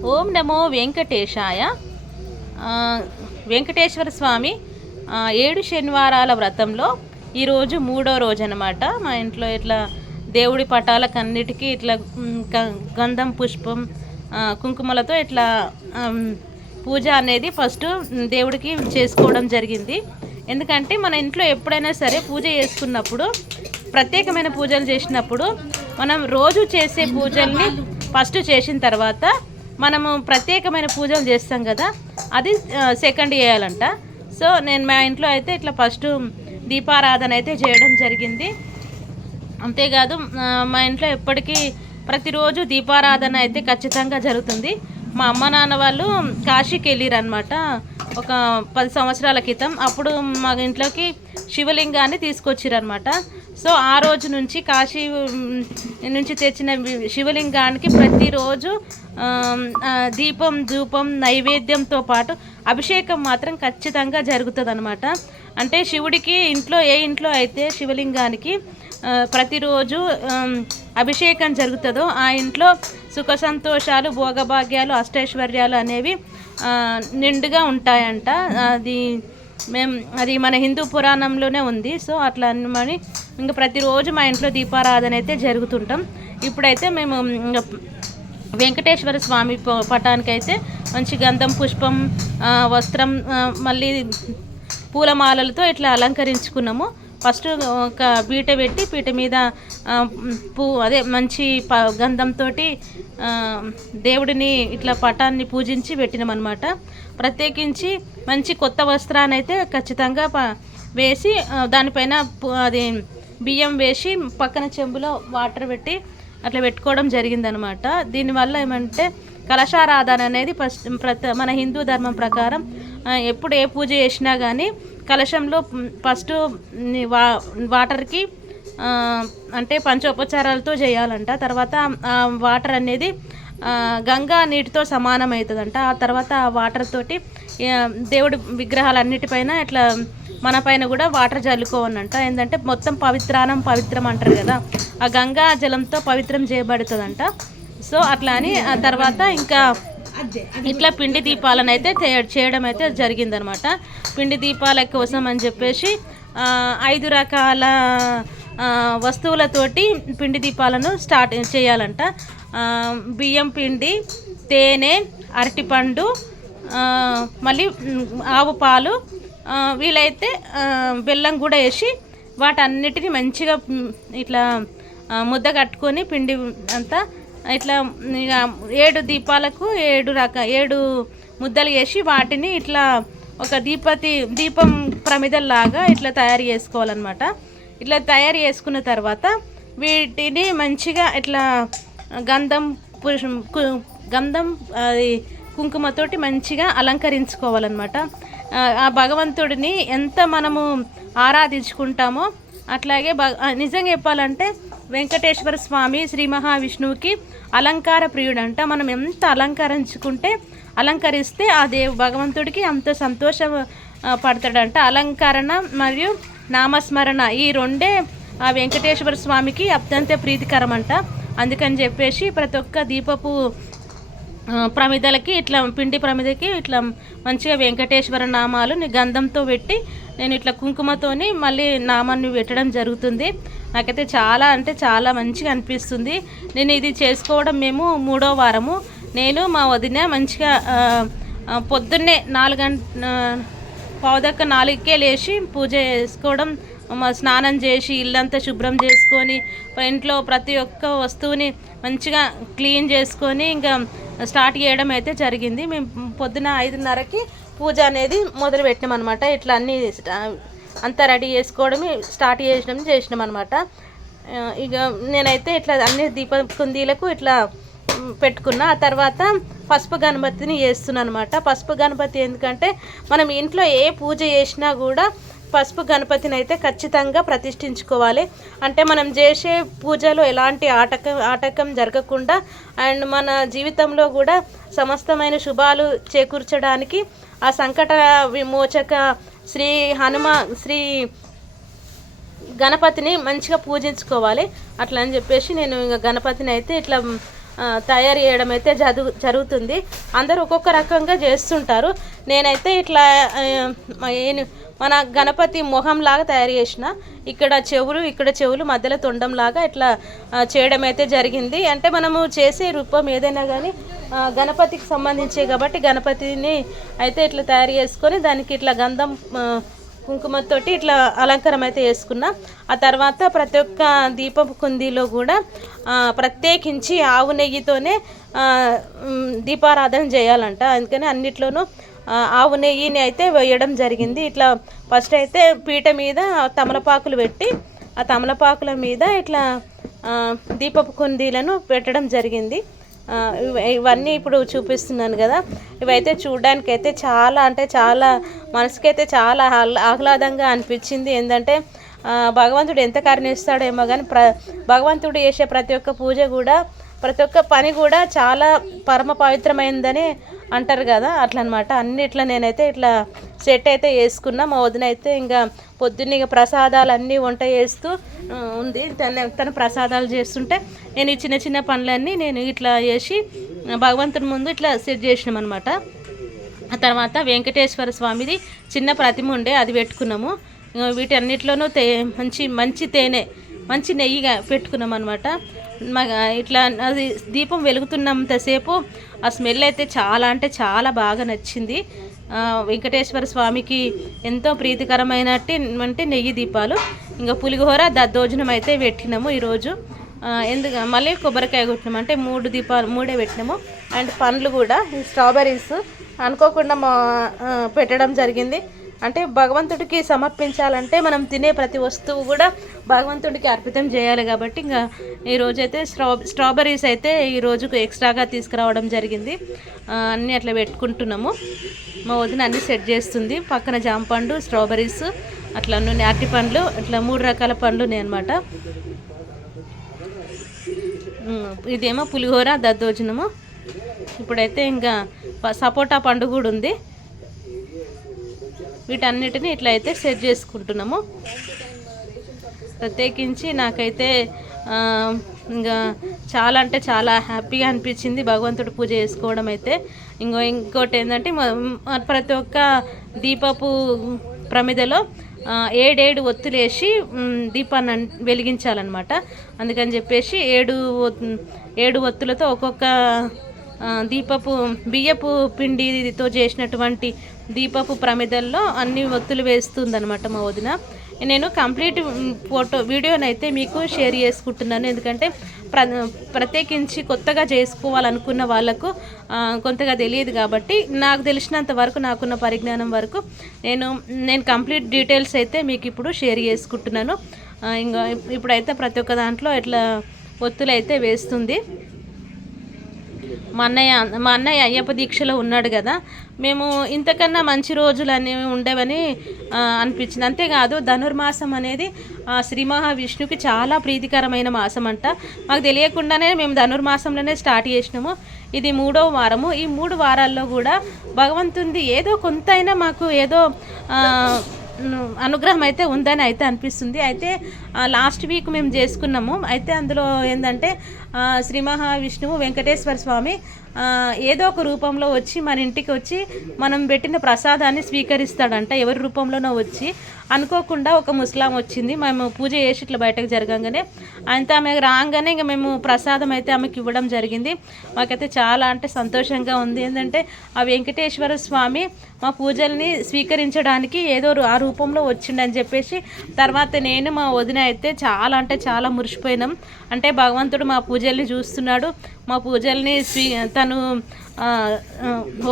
ఓం నమో వెంకటేశాయ. వెంకటేశ్వర స్వామి 7 శనివారాల వ్రతంలో ఈరోజు 3వ రోజు అనమాట. మా ఇంట్లో ఇట్లా దేవుడి పటాలకన్నిటికీ ఇట్లా గంధం పుష్పం కుంకుమలతో ఇట్లా పూజ అనేది ఫస్ట్ దేవుడికి చేసుకోవడం జరిగింది. ఎందుకంటే మన ఇంట్లో ఎప్పుడైనా సరే పూజ చేసుకున్నప్పుడు, ప్రత్యేకమైన పూజలు చేసినప్పుడు మనం రోజు చేసే పూజల్ని ఫస్ట్ చేసిన తర్వాత మనము ప్రత్యేకమైన పూజలు చేస్తాం కదా, అది సెకండ్ చేయాలంట. సో నేను మా ఇంట్లో అయితే ఇట్లా ఫస్ట్ దీపారాధన అయితే చేయడం జరిగింది. అంతేకాదు మా ఇంట్లో ఎప్పటికీ ప్రతిరోజు దీపారాధన అయితే ఖచ్చితంగా జరుగుతుంది. మా అమ్మ నాన్న వాళ్ళు కాశీకి వెళ్ళిరు అనమాట ఒక 10 సంవత్సరాల క్రితం. అప్పుడు మా ఇంట్లోకి శివలింగాన్ని తీసుకొచ్చిరనమాట. సో ఆ రోజు నుంచి కాశీ నుంచి తెచ్చిన శివలింగానికి ప్రతిరోజు దీపం ధూపం నైవేద్యంతో పాటు అభిషేకం మాత్రం ఖచ్చితంగా జరుగుతుంది అనమాట. అంటే శివుడికి ఏ ఇంట్లో అయితే శివలింగానికి ప్రతిరోజు అభిషేకం జరుగుతుందో ఆ ఇంట్లో సుఖ సంతోషాలు భోగభాగ్యాలు అష్టైశ్వర్యాలు అనేవి నిండుగా ఉంటాయంట. అది మన హిందూ పురాణంలోనే ఉంది. సో అట్లా అని ఇంకా ప్రతిరోజు మా ఇంట్లో దీపారాధన అయితే జరుగుతుంటాం. ఇప్పుడైతే మేము వెంకటేశ్వర స్వామి పటానికైతే మంచి గంధం పుష్పం వస్త్రం మళ్ళీ పూలమాలలతో ఇట్లా అలంకరించుకున్నాము. ఫస్ట్ ఒక పీట పెట్టి పీట మీద మంచి గంధంతో దేవుడిని ఇట్లా పటాన్ని పూజించి పెట్టినామన్నమాట. ప్రత్యేకించి మంచి కొత్త వస్త్రాన్ని అయితే ఖచ్చితంగా వేసి దానిపైన అది బియ్యం వేసి పక్కన చెంబులో వాటర్ పెట్టి అట్లా పెట్టుకోవడం జరిగిందనమాట. దీనివల్ల ఏమంటే కలశారాధన అనేది మన హిందూ ధర్మం ప్రకారం ఎప్పుడు ఏ పూజ చేసినా కానీ కలశంలో ఫస్ట్ వాటర్కి అంటే పంచోపచారాలతో చేయాలంట. తర్వాత ఆ వాటర్ అనేది గంగా నీటితో సమానం అవుతుందంట. ఆ తర్వాత ఆ వాటర్ తోటి దేవుడి విగ్రహాలన్నిటిపైన ఇట్లా మన పైన కూడా వాటర్ జల్లుకోవనంట. ఏంటంటే మొత్తం పవిత్రం అంటారు కదా, ఆ గంగా జలంతో పవిత్రం చేయబడుతుందంట. సో అట్లా అని ఆ తర్వాత ఇంకా ఇట్లా పిండి దీపాలను అయితే చేయడం అయితే జరిగిందనమాట. పిండి దీపాల కోసం అని చెప్పేసి 5 రకాల వస్తువులతోటి పిండి దీపాలను స్టార్ట్ చేయాలంట. బియ్యం పిండి, తేనె, అరటిపండు, మళ్ళీ ఆవు పాలు, వీలైతే బెల్లం కూడా వేసి వాటన్నిటిని మంచిగా ఇట్లా ముద్ద కట్టుకొని పిండి అంతా ఇట్లా 7 దీపాలకు 7 ముద్దలు వేసి వాటిని ఇట్లా ఒక దీపం ప్రమిదల్లాగా ఇట్లా తయారు చేసుకోవాలన్నమాట. ఇట్లా తయారు చేసుకున్న తర్వాత వీటిని మంచిగా ఇట్లా గంధం అది కుంకుమతోటి మంచిగా అలంకరించుకోవాలన్నమాట. ఆ భగవంతుడిని ఎంత మనము ఆరాధించుకుంటామో అట్లాగే నిజంగా చెప్పాలంటే వెంకటేశ్వర స్వామి శ్రీ మహావిష్ణువుకి అలంకార ప్రియుడంట. మనం ఎంత అలంకరిస్తే ఆ భగవంతుడికి అంత సంతోషం పడతాడంట. అలంకరణ మరియు నామస్మరణ ఈ రెండే ఆ వెంకటేశ్వర స్వామికి అత్యంత ప్రీతికరం అంట. అందుకని చెప్పేసి ప్రతి ఒక్క దీపపు ప్రమిదలకి ఇట్లా పిండి ప్రమిదకి ఇట్లా మంచిగా వెంకటేశ్వర నామాలు గంధంతో పెట్టి నేను ఇట్లా కుంకుమతోని మళ్ళీ నామాన్ని పెట్టడం జరుగుతుంది. నాకైతే చాలా మంచిగా అనిపిస్తుంది. నేను ఇది చేసుకోవడం మేము 3వ వారము. నేను మా వదిన మంచిగా పొద్దున్నే 4:15కే లేచి పూజ చేసుకోవడం, స్నానం చేసి ఇల్లంతా శుభ్రం చేసుకొని ఇంట్లో ప్రతి ఒక్క వస్తువుని మంచిగా క్లీన్ చేసుకొని ఇంకా స్టార్ట్ చేయడం అయితే జరిగింది. మేము పొద్దున 5:30కి పూజ అనేది మొదలు పెట్టినాం అనమాట. ఇట్లా అన్నీ అంతా రెడీ చేసుకోవడమే స్టార్ట్ చేసినాం అనమాట. ఇక నేనైతే ఇట్లా అన్ని కుందీలకు ఇట్లా పెట్టుకున్నా. ఆ తర్వాత పసుపు గణపతిని చేస్తున్నాను అనమాట. పసుపు గణపతి ఎందుకంటే మనం ఇంట్లో ఏ పూజ చేసినా కూడా పసుపు గణపతిని అయితే ఖచ్చితంగా ప్రతిష్ఠించుకోవాలి. అంటే మనం చేసే పూజలో ఎలాంటి ఆటకం జరగకుండా అండ్ మన జీవితంలో కూడా సమస్తమైన శుభాలు చేకూర్చడానికి ఆ సంకట విమోచక శ్రీ గణపతిని మంచిగా పూజించుకోవాలి. అట్లా అని చెప్పేసి నేను గణపతిని అయితే ఇట్లా తయారు చేయడం అయితే జరుగుతుంది. అందరూ ఒక్కొక్క రకంగా చేస్తుంటారు. నేనైతే ఇట్లా మన గణపతి మొహం లాగా తయారు చేసిన, ఇక్కడ చెవులు మధ్యలో తొండం లాగా ఇట్లా చేయడం అయితే జరిగింది. అంటే మనము చేసే రూపం ఏదైనా కానీ గణపతికి సంబంధించే కాబట్టి గణపతిని అయితే ఇట్లా తయారు చేసుకొని దానికి ఇట్లా గంధం కుంకుమతోటి ఇట్లా అలంకారం అయితే వేసుకున్నా. ఆ తర్వాత ప్రతి ఒక్క దీపపు కుందీలో కూడా ప్రత్యేకించి ఆవు నెయ్యితోనే దీపారాధన చేయాలంట. అందుకని అన్నిట్లోనూ ఆవు నెయ్యిని అయితే వేయడం జరిగింది. ఇట్లా ఫస్ట్ అయితే పీట మీద తమలపాకులు పెట్టి ఆ తమలపాకుల మీద ఇట్లా దీపపు కుందీలను పెట్టడం జరిగింది. ఇవన్నీ ఇప్పుడు చూపిస్తున్నాను కదా. ఇవైతే చూడడానికైతే చాలా అంటే చాలా మనసుకైతే చాలా ఆహ్లాదంగా అనిపించింది. ఏంటంటే భగవంతుడు ఎంత కరుణిస్తాడేమో కానీ భగవంతుడు చేసే ప్రతి ఒక్క పూజ కూడా ప్రతి ఒక్క పని కూడా చాలా పరమ పవిత్రమైందని అంటారు కదా, అట్లా అనమాట. అన్నిట్లా నేనైతే ఇట్లా సెట్ అయితే వేసుకున్నా. మా వదిన అయితే ఇంకా పొద్దున్న ఇక ప్రసాదాలు అన్నీ వంట చేస్తూ ఉంది. తన ప్రసాదాలు చేస్తుంటే నేను ఈ చిన్న చిన్న పనులన్నీ నేను ఇట్లా చేసి భగవంతుని ముందు ఇట్లా సెట్ చేసినాం అనమాట. ఆ తర్వాత వెంకటేశ్వర స్వామిది చిన్న ప్రతిమ ఉండే, అది పెట్టుకున్నాము. వీటన్నిటిలోనూ మంచి తేనె మంచి నెయ్యిగా పెట్టుకున్నాం అనమాట. ఇట్లా అది దీపం వెలుగుతున్నంతసేపు ఆ స్మెల్ అయితే చాలా అంటే చాలా బాగా నచ్చింది. వెంకటేశ్వర స్వామికి ఎంతో ప్రీతికరమైనట్టు అంటే నెయ్యి దీపాలు, ఇంకా పులిహోర దద్దోజనం అయితే పెట్టినాము ఈరోజు. మళ్ళీ కొబ్బరికాయ కొట్టినాము, అంటే 3 దీపాలు 3 పెట్టినాము. అండ్ పండ్లు కూడా స్ట్రాబెర్రీస్ అనుకోకుండా పెట్టడం జరిగింది. అంటే భగవంతుడికి సమర్పించాలంటే మనం తినే ప్రతి వస్తువు కూడా భగవంతుడికి అర్పితం చేయాలి కాబట్టి ఇంకా ఈరోజైతే స్ట్రాబెర్రీస్ అయితే ఈరోజుకు ఎక్స్ట్రాగా తీసుకురావడం జరిగింది. అన్నీ అట్లా పెట్టుకుంటున్నాము. మా వదిన అన్నీ సెట్ చేస్తుంది. పక్కన జాంపండు, స్ట్రాబెర్రీస్, అట్లా అరటి పండ్లు, ఇట్లా 3 రకాల పండ్లు ఉన్నాయి అన్నమాట. ఇదేమో పులిహోర దద్దోజనము. ఇప్పుడైతే ఇంకా సపోటా పండు కూడా ఉంది. వీటన్నిటిని ఇట్లా అయితే సెట్ చేసుకుంటున్నాము. ప్రత్యేకించి నాకైతే ఇంకా చాలా అంటే చాలా హ్యాపీగా అనిపించింది భగవంతుడి పూజ చేసుకోవడం అయితే. ఇంకోటి ఏంటంటే ప్రతి ఒక్క దీపపు ప్రమిదలో 7 ఒత్తులు వేసి దీపాన్ని వెలిగించాలన్నమాట. అందుకని చెప్పేసి 7 ఒత్తులతో ఒక్కొక్క బియ్యపు పిండితో చేసినటువంటి దీపపు ప్రమిదల్లో అన్ని ఒత్తులు వేస్తుందన్నమాట మా వదిన. నేను కంప్లీట్ వీడియోనైతే మీకు షేర్ చేసుకుంటున్నాను. ఎందుకంటే ప్రత్యేకించి కొత్తగా చేసుకోవాలనుకున్న వాళ్ళకు కొంతగా తెలియదు కాబట్టి నాకు తెలిసినంత వరకు, నాకున్న పరిజ్ఞానం వరకు నేను కంప్లీట్ డీటెయిల్స్ అయితే మీకు ఇప్పుడు షేర్ చేసుకుంటున్నాను. ఇంకా ఇప్పుడైతే ప్రతి ఒక్క దాంట్లో ఇట్లా ఒత్తులు అయితే వేస్తుంది. మా అన్నయ్య అయ్యప్ప దీక్షలో ఉన్నాడు కదా, మేము ఇంతకన్నా మంచి రోజులు అనేవి ఉండవని అనిపించింది. అంతేకాదు ధనుర్మాసం అనేది శ్రీ మహావిష్ణువుకి చాలా ప్రీతికరమైన మాసం అంట. మాకు తెలియకుండానే మేము ధనుర్మాసంలోనే స్టార్ట్ చేసినాము. ఇది 3వ వారము. ఈ 3 వారాల్లో కూడా భగవంతునిది ఏదో కొంతైనా మాకు ఏదో అనుగ్రహం అయితే ఉందని అయితే అనిపిస్తుంది. అయితే లాస్ట్ వీక్ మేము చేసుకున్నాము. అయితే అందులో ఏంటంటే శ్రీ మహావిష్ణువు వెంకటేశ్వర స్వామి ఏదో ఒక రూపంలో వచ్చి మన ఇంటికి వచ్చి మనం పెట్టిన ప్రసాదాన్ని స్వీకరిస్తాడంట. ఎవరి రూపంలోనో వచ్చి అనుకోకుండా ఒక ముస్లాం వచ్చింది. మేము పూజ చేసి ఇట్లా బయటకు జరగంగానే అంతా ఆమె రాగానే ఇంకా మేము ప్రసాదం అయితే ఆమెకి ఇవ్వడం జరిగింది. మాకైతే చాలా అంటే సంతోషంగా ఉంది. ఏంటంటే ఆ వెంకటేశ్వర స్వామి మా పూజల్ని స్వీకరించడానికి ఏదో ఆ రూపంలో వచ్చిండని చెప్పేసి తర్వాత నేను మా వదిన అయితే చాలా అంటే చాలా మురిసిపోయినాం. అంటే భగవంతుడు మా పూజల్ని చూస్తున్నాడు, మా పూజల్ని తను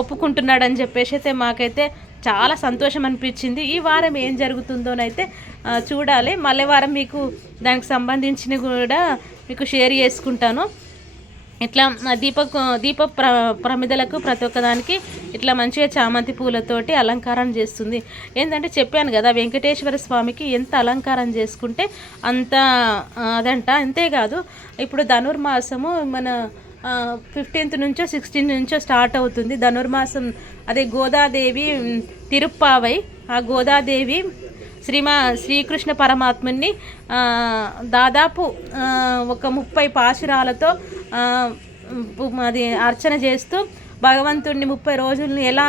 ఒప్పుకుంటున్నాడని చెప్పేసి అయితే మాకైతే చాలా సంతోషం అనిపించింది. ఈ వారం ఏం జరుగుతుందోనైతే చూడాలి. మళ్ళీ వారం మీకు దానికి సంబంధించిన కూడా మీకు షేర్ చేసుకుంటాను. ఇట్లా దీప ప్రమిదలకు ప్రతి ఒక్కదానికి ఇట్లా మంచిగా చామంతి పూలతోటి అలంకారం చేస్తుంది. ఏంటంటే చెప్పాను కదా, వెంకటేశ్వర స్వామికి ఎంత అలంకారం చేసుకుంటే అంత అదంట. అంతేకాదు ఇప్పుడు ధనుర్మాసము మన 15th నుంచో 16th నుంచో స్టార్ట్ అవుతుంది ధనుర్మాసం. అదే గోదాదేవి తిరుప్పావై, ఆ గోదాదేవి శ్రీకృష్ణ పరమాత్ముని దాదాపు ఒక 30 పాశురాలతో అది అర్చన చేస్తూ భగవంతుడిని 30 రోజులను ఎలా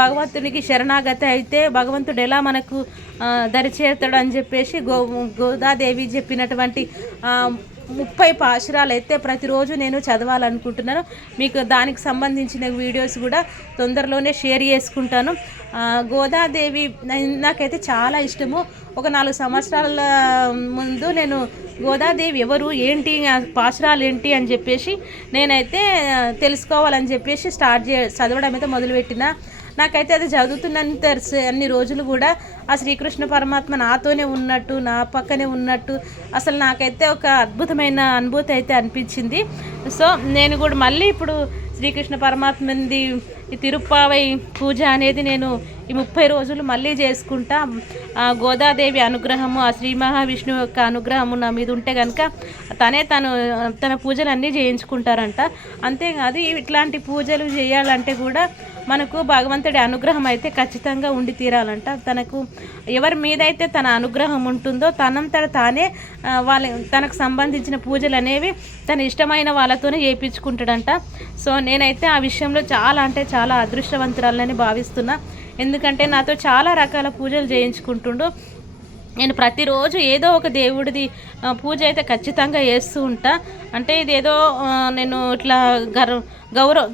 భగవంతునికి శరణాగతి అయితే భగవంతుడు ఎలా మనకు దరిచేరుతాడు అని చెప్పేసి గోదాదేవి చెప్పినటువంటి 30 పాశురాలు అయితే ప్రతిరోజు నేను చదవాలనుకుంటున్నాను. మీకు దానికి సంబంధించిన వీడియోస్ కూడా తొందరలోనే షేర్ చేసుకుంటాను. గోదాదేవి నాకైతే చాలా ఇష్టము. ఒక 4 సంవత్సరాల ముందు నేను గోదాదేవి ఎవరు, ఏంటి, పాశురాలు ఏంటి అని చెప్పేసి నేనైతే తెలుసుకోవాలని చెప్పేసి చదవడం అయితే మొదలుపెట్టిన. నాకైతే అది చదువుతున్నంత అన్ని రోజులు కూడా ఆ శ్రీకృష్ణ పరమాత్మ నాతోనే ఉన్నట్టు, నా పక్కనే ఉన్నట్టు అసలు నాకైతే ఒక అద్భుతమైన అనుభూతి అయితే అనిపించింది. సో నేను కూడా మళ్ళీ ఇప్పుడు శ్రీకృష్ణ పరమాత్మది ఈ తిరుప్పావై పూజ అనేది నేను ఈ 30 రోజులు మళ్ళీ చేసుకుంటా. గోదాదేవి అనుగ్రహము, ఆ శ్రీ మహావిష్ణువు యొక్క అనుగ్రహము నా మీద ఉంటే కనుక తన పూజలు అన్నీ చేయించుకుంటారంట. అంతేకాదు ఇట్లాంటి పూజలు చేయాలంటే కూడా మనకు భగవంతుడి అనుగ్రహం అయితే ఖచ్చితంగా ఉండి తీరాలంట. తనకు ఎవరి మీద అయితే తన అనుగ్రహం ఉంటుందో తనంతట తానే తనకు సంబంధించిన పూజలు అనేవి తన ఇష్టమైన వాళ్ళతోనే చేయించుకుంటాడంట. సో నేనైతే ఆ విషయంలో చాలా అదృష్టవంతురాలని భావిస్తున్నా. ఎందుకంటే నాతో చాలా రకాల పూజలు చేయించుకుంటుండు. నేను ప్రతిరోజు ఏదో ఒక దేవుడిది పూజ అయితే ఖచ్చితంగా చేస్తూ ఉంటా. అంటే ఇదేదో నేను ఇట్లా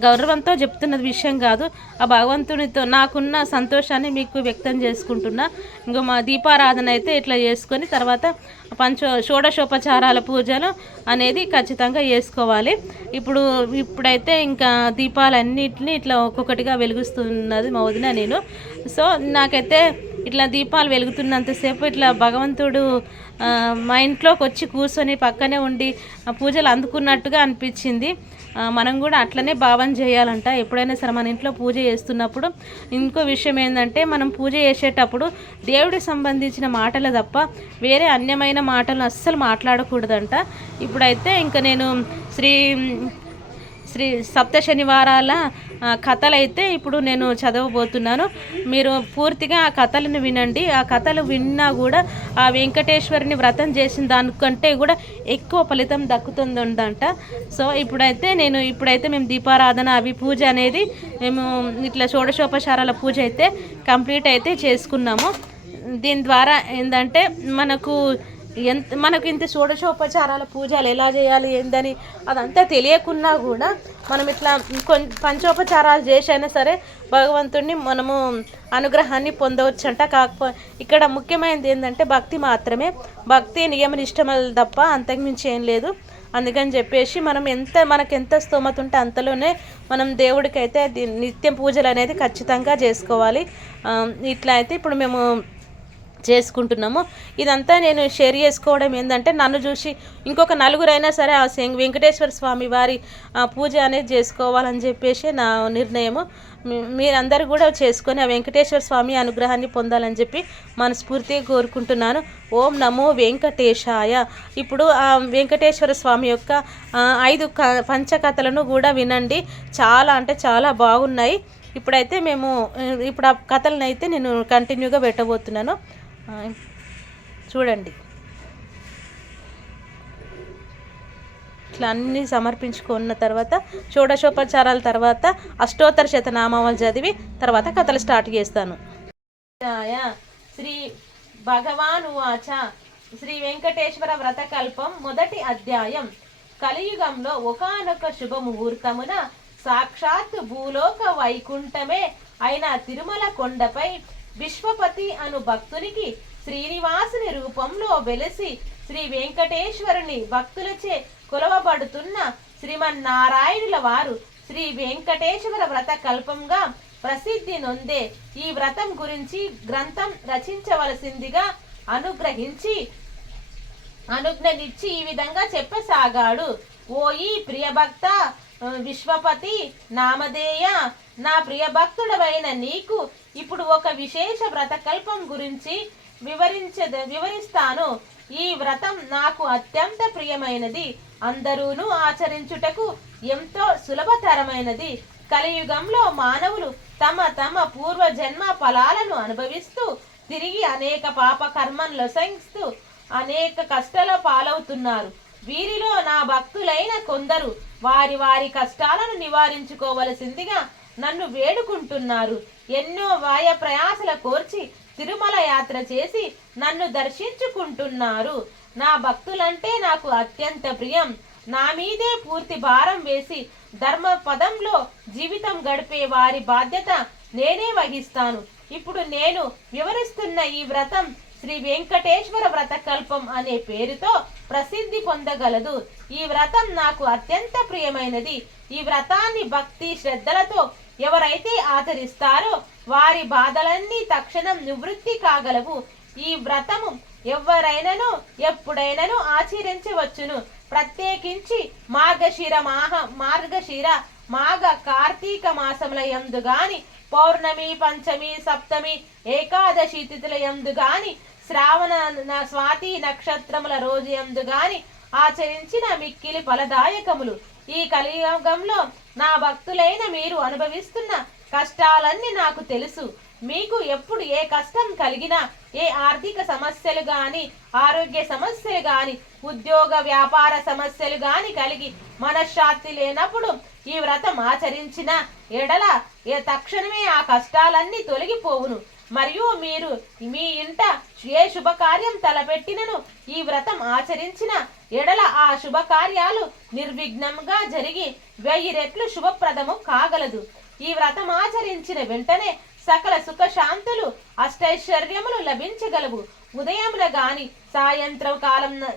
గౌరవంతో చెప్తున్న విషయం కాదు. ఆ భగవంతునితో నాకున్న సంతోషాన్ని మీకు వ్యక్తం చేసుకుంటున్నా. ఇంకా మా దీపారాధన అయితే ఇట్లా చేసుకొని తర్వాత షోడశోపచారాల పూజలు అనేది ఖచ్చితంగా చేసుకోవాలి. ఇప్పుడైతే ఇంకా దీపాలన్నిటిని ఇట్లా ఒక్కొక్కటిగా వెలిగిస్తున్నది మా వదిన నేను. సో నాకైతే ఇట్లా దీపాలు వెలుగుతున్నంతసేపు ఇట్లా భగవంతుడు మా ఇంట్లోకి వచ్చి కూర్చొని పక్కనే ఉండి పూజలు అందుకున్నట్టుగా అనిపించింది. మనం కూడా అట్లనే భావన చేయాలంట. ఎప్పుడైనా సరే మన ఇంట్లో పూజ చేస్తున్నప్పుడు ఇంకో విషయం ఏంటంటే మనం పూజ చేసేటప్పుడు దేవుడికి సంబంధించిన మాటలు తప్ప వేరే అన్యమైన మాటలు అస్సలు మాట్లాడకూడదంట. ఇప్పుడైతే ఇంకా నేను శ్రీ సప్త శనివారాల కథలు అయితే ఇప్పుడు నేను చదవబోతున్నాను. మీరు పూర్తిగా ఆ కథలను వినండి. ఆ కథలు విన్నా కూడా ఆ వెంకటేశ్వరుని వ్రతం చేసిన దానికంటే కూడా ఎక్కువ ఫలితం దక్కుతుందంట. సో ఇప్పుడైతే మేము దీపారాధన అవి పూజ అనేది మేము ఇట్లా షోడశోపచారాల పూజ అయితే కంప్లీట్ అయితే చేసుకున్నాము. దీని ద్వారా ఏంటంటే మనకు ఇంత షోడశోపచారాల పూజలు ఎలా చేయాలి ఏందని అదంతా తెలియకున్నా కూడా మనం ఇట్లా పంచోపచారాలు చేసైనా సరే భగవంతుడిని మనము అనుగ్రహాన్ని పొందవచ్చంట. కాకపోతే ఇక్కడ ముఖ్యమైనది ఏంటంటే భక్తి మాత్రమే. భక్తి నియమ నిష్టమలు తప్ప అంతకుమించి ఏం లేదు. అందుకని చెప్పేసి మనకు ఎంత స్తోమత ఉంటే అంతలోనే మనం దేవుడికి అయితే నిత్యం పూజలు అనేది ఖచ్చితంగా చేసుకోవాలి. ఇట్లా అయితే ఇప్పుడు మేము చేసుకుంటున్నాము. ఇదంతా నేను షేర్ చేసుకోవడం ఏంటంటే నన్ను చూసి ఇంకొక నలుగురైనా సరే ఆ వెంకటేశ్వర స్వామి వారి పూజ అనేది చేసుకోవాలని చెప్పేసి నా నిర్ణయము. మీరందరూ కూడా చేసుకొని ఆ వెంకటేశ్వర స్వామి అనుగ్రహాన్ని పొందాలని చెప్పి మనస్ఫూర్తిగా కోరుకుంటున్నాను. ఓం నమో వెంకటేశాయ. ఇప్పుడు ఆ వెంకటేశ్వర స్వామి యొక్క 5 పంచకథలను కూడా వినండి. చాలా బాగున్నాయి. ఇప్పుడైతే ఇప్పుడు ఆ కథలను అయితే నేను కంటిన్యూగా పెట్టబోతున్నాను. చూడండి. ఇట్లా అన్నీ సమర్పించుకున్న తర్వాత షోడశోపచారాల తర్వాత అష్టోత్తర శతనామాలు చదివి తర్వాత కథలు స్టార్ట్ చేస్తాను. శ్రీ భగవాన్ వాచ. శ్రీ వెంకటేశ్వర వ్రతకల్పం మొదటి అధ్యాయం. కలియుగంలో ఒకానొక శుభముహూర్తమున సాక్షాత్ భూలోక వైకుంఠమే అయిన తిరుమల కొండపై విశ్వపతి అను భక్తునికి శ్రీనివాసుని రూపంలో వెలసి శ్రీ వెంకటేశ్వరుని భక్తులచే కొలవబడుతున్న శ్రీమన్నారాయణుల వారు శ్రీ వెంకటేశ్వర వ్రత కల్పంగా ప్రసిద్ధి నొందే ఈ వ్రతం గురించి గ్రంథం రచించవలసిందిగా అనుజ్ఞనిచ్చి ఈ విధంగా చెప్పసాగాడు. ఓయి ప్రియభక్త విశ్వపతి నామధేయ, నా ప్రియభక్తుడవైన నీకు ఇప్పుడు ఒక విశేష వ్రతకల్పం గురించి వివరిస్తాను. ఈ వ్రతం నాకు అత్యంత ప్రియమైనది, అందరూను ఆచరించుటకు ఎంతో సులభతరమైనది. కలియుగంలో మానవులు తమ పూర్వ జన్మ ఫలాలను అనుభవిస్తూ తిరిగి అనేక పాప కర్మలను లొసగిస్తూ అనేక కష్టాల పాలవుతున్నారు. వీరిలో నా భక్తులైన కొందరు వారి వారి కష్టాలను నివారించుకోవలసిందిగా నన్ను వేడుకుంటున్నారు. ఎన్నో వాయ ప్రయాసల కోర్చి తిరుమల యాత్ర చేసి నన్ను దర్శించుకుంటున్నారు. నా భక్తులంటే నాకు అత్యంత ప్రియం. నా మీదే పూర్తి భారం వేసి ధర్మ పదంలో జీవితం గడిపే వారి బాధ్యత నేనే వహిస్తాను. ఇప్పుడు నేను వివరిస్తున్న ఈ వ్రతం శ్రీ వెంకటేశ్వర వ్రతకల్పం అనే పేరుతో ప్రసిద్ధి పొందగలదు. ఈ వ్రతం నాకు అత్యంత ప్రియమైనది. ఈ వ్రతాన్ని భక్తి శ్రద్ధలతో ఎవరైతే ఆచరిస్తారో వారి బాధలన్నీ తక్షణం నివృత్తి కాగలవు. ఈ వ్రతము ఎవరైనను ఎప్పుడైనను ఆచరించవచ్చును. ప్రత్యేకించి మార్గశిర మాఘ కార్తీక మాసముల యందు గాని, పౌర్ణమి, పంచమి, సప్తమి, ఏకాదశి తిథుల యందు గాని, శ్రావణ స్వాతి నక్షత్రముల రోజు యందు గాని ఆచరించిన మిక్కిలి ఫలదాయకములు. ఈ కలియుగంలో నా భక్తులైన మీరు అనుభవిస్తున్న కష్టాలన్నీ నాకు తెలుసు. మీకు ఎప్పుడు ఏ కష్టం కలిగినా, ఏ ఆర్థిక సమస్యలు గాని, ఆరోగ్య సమస్యలు గాని, ఉద్యోగ వ్యాపార సమస్యలు గాని కలిగి మనశ్శాంతి లేనప్పుడు ఈ వ్రతం ఆచరించిన ఎడల తక్షణమే ఆ కష్టాలన్నీ తొలగిపోవును. మరియు మీరు మీ ఇంట ఏ శుభకార్యం తలపెట్టినను ఈ వ్రతం ఆచరించిన ఎడల ఆ శుభకార్యాలు నిర్విఘ్నంగా జరిగి 1000 రెట్లు శుభప్రదము కాగలదు. ఈ వ్రతం ఆచరించిన వెంటనే సకల సుఖశాంతులు అష్టైశ్వర్యములు లభించగలవు. ఉదయమున గాని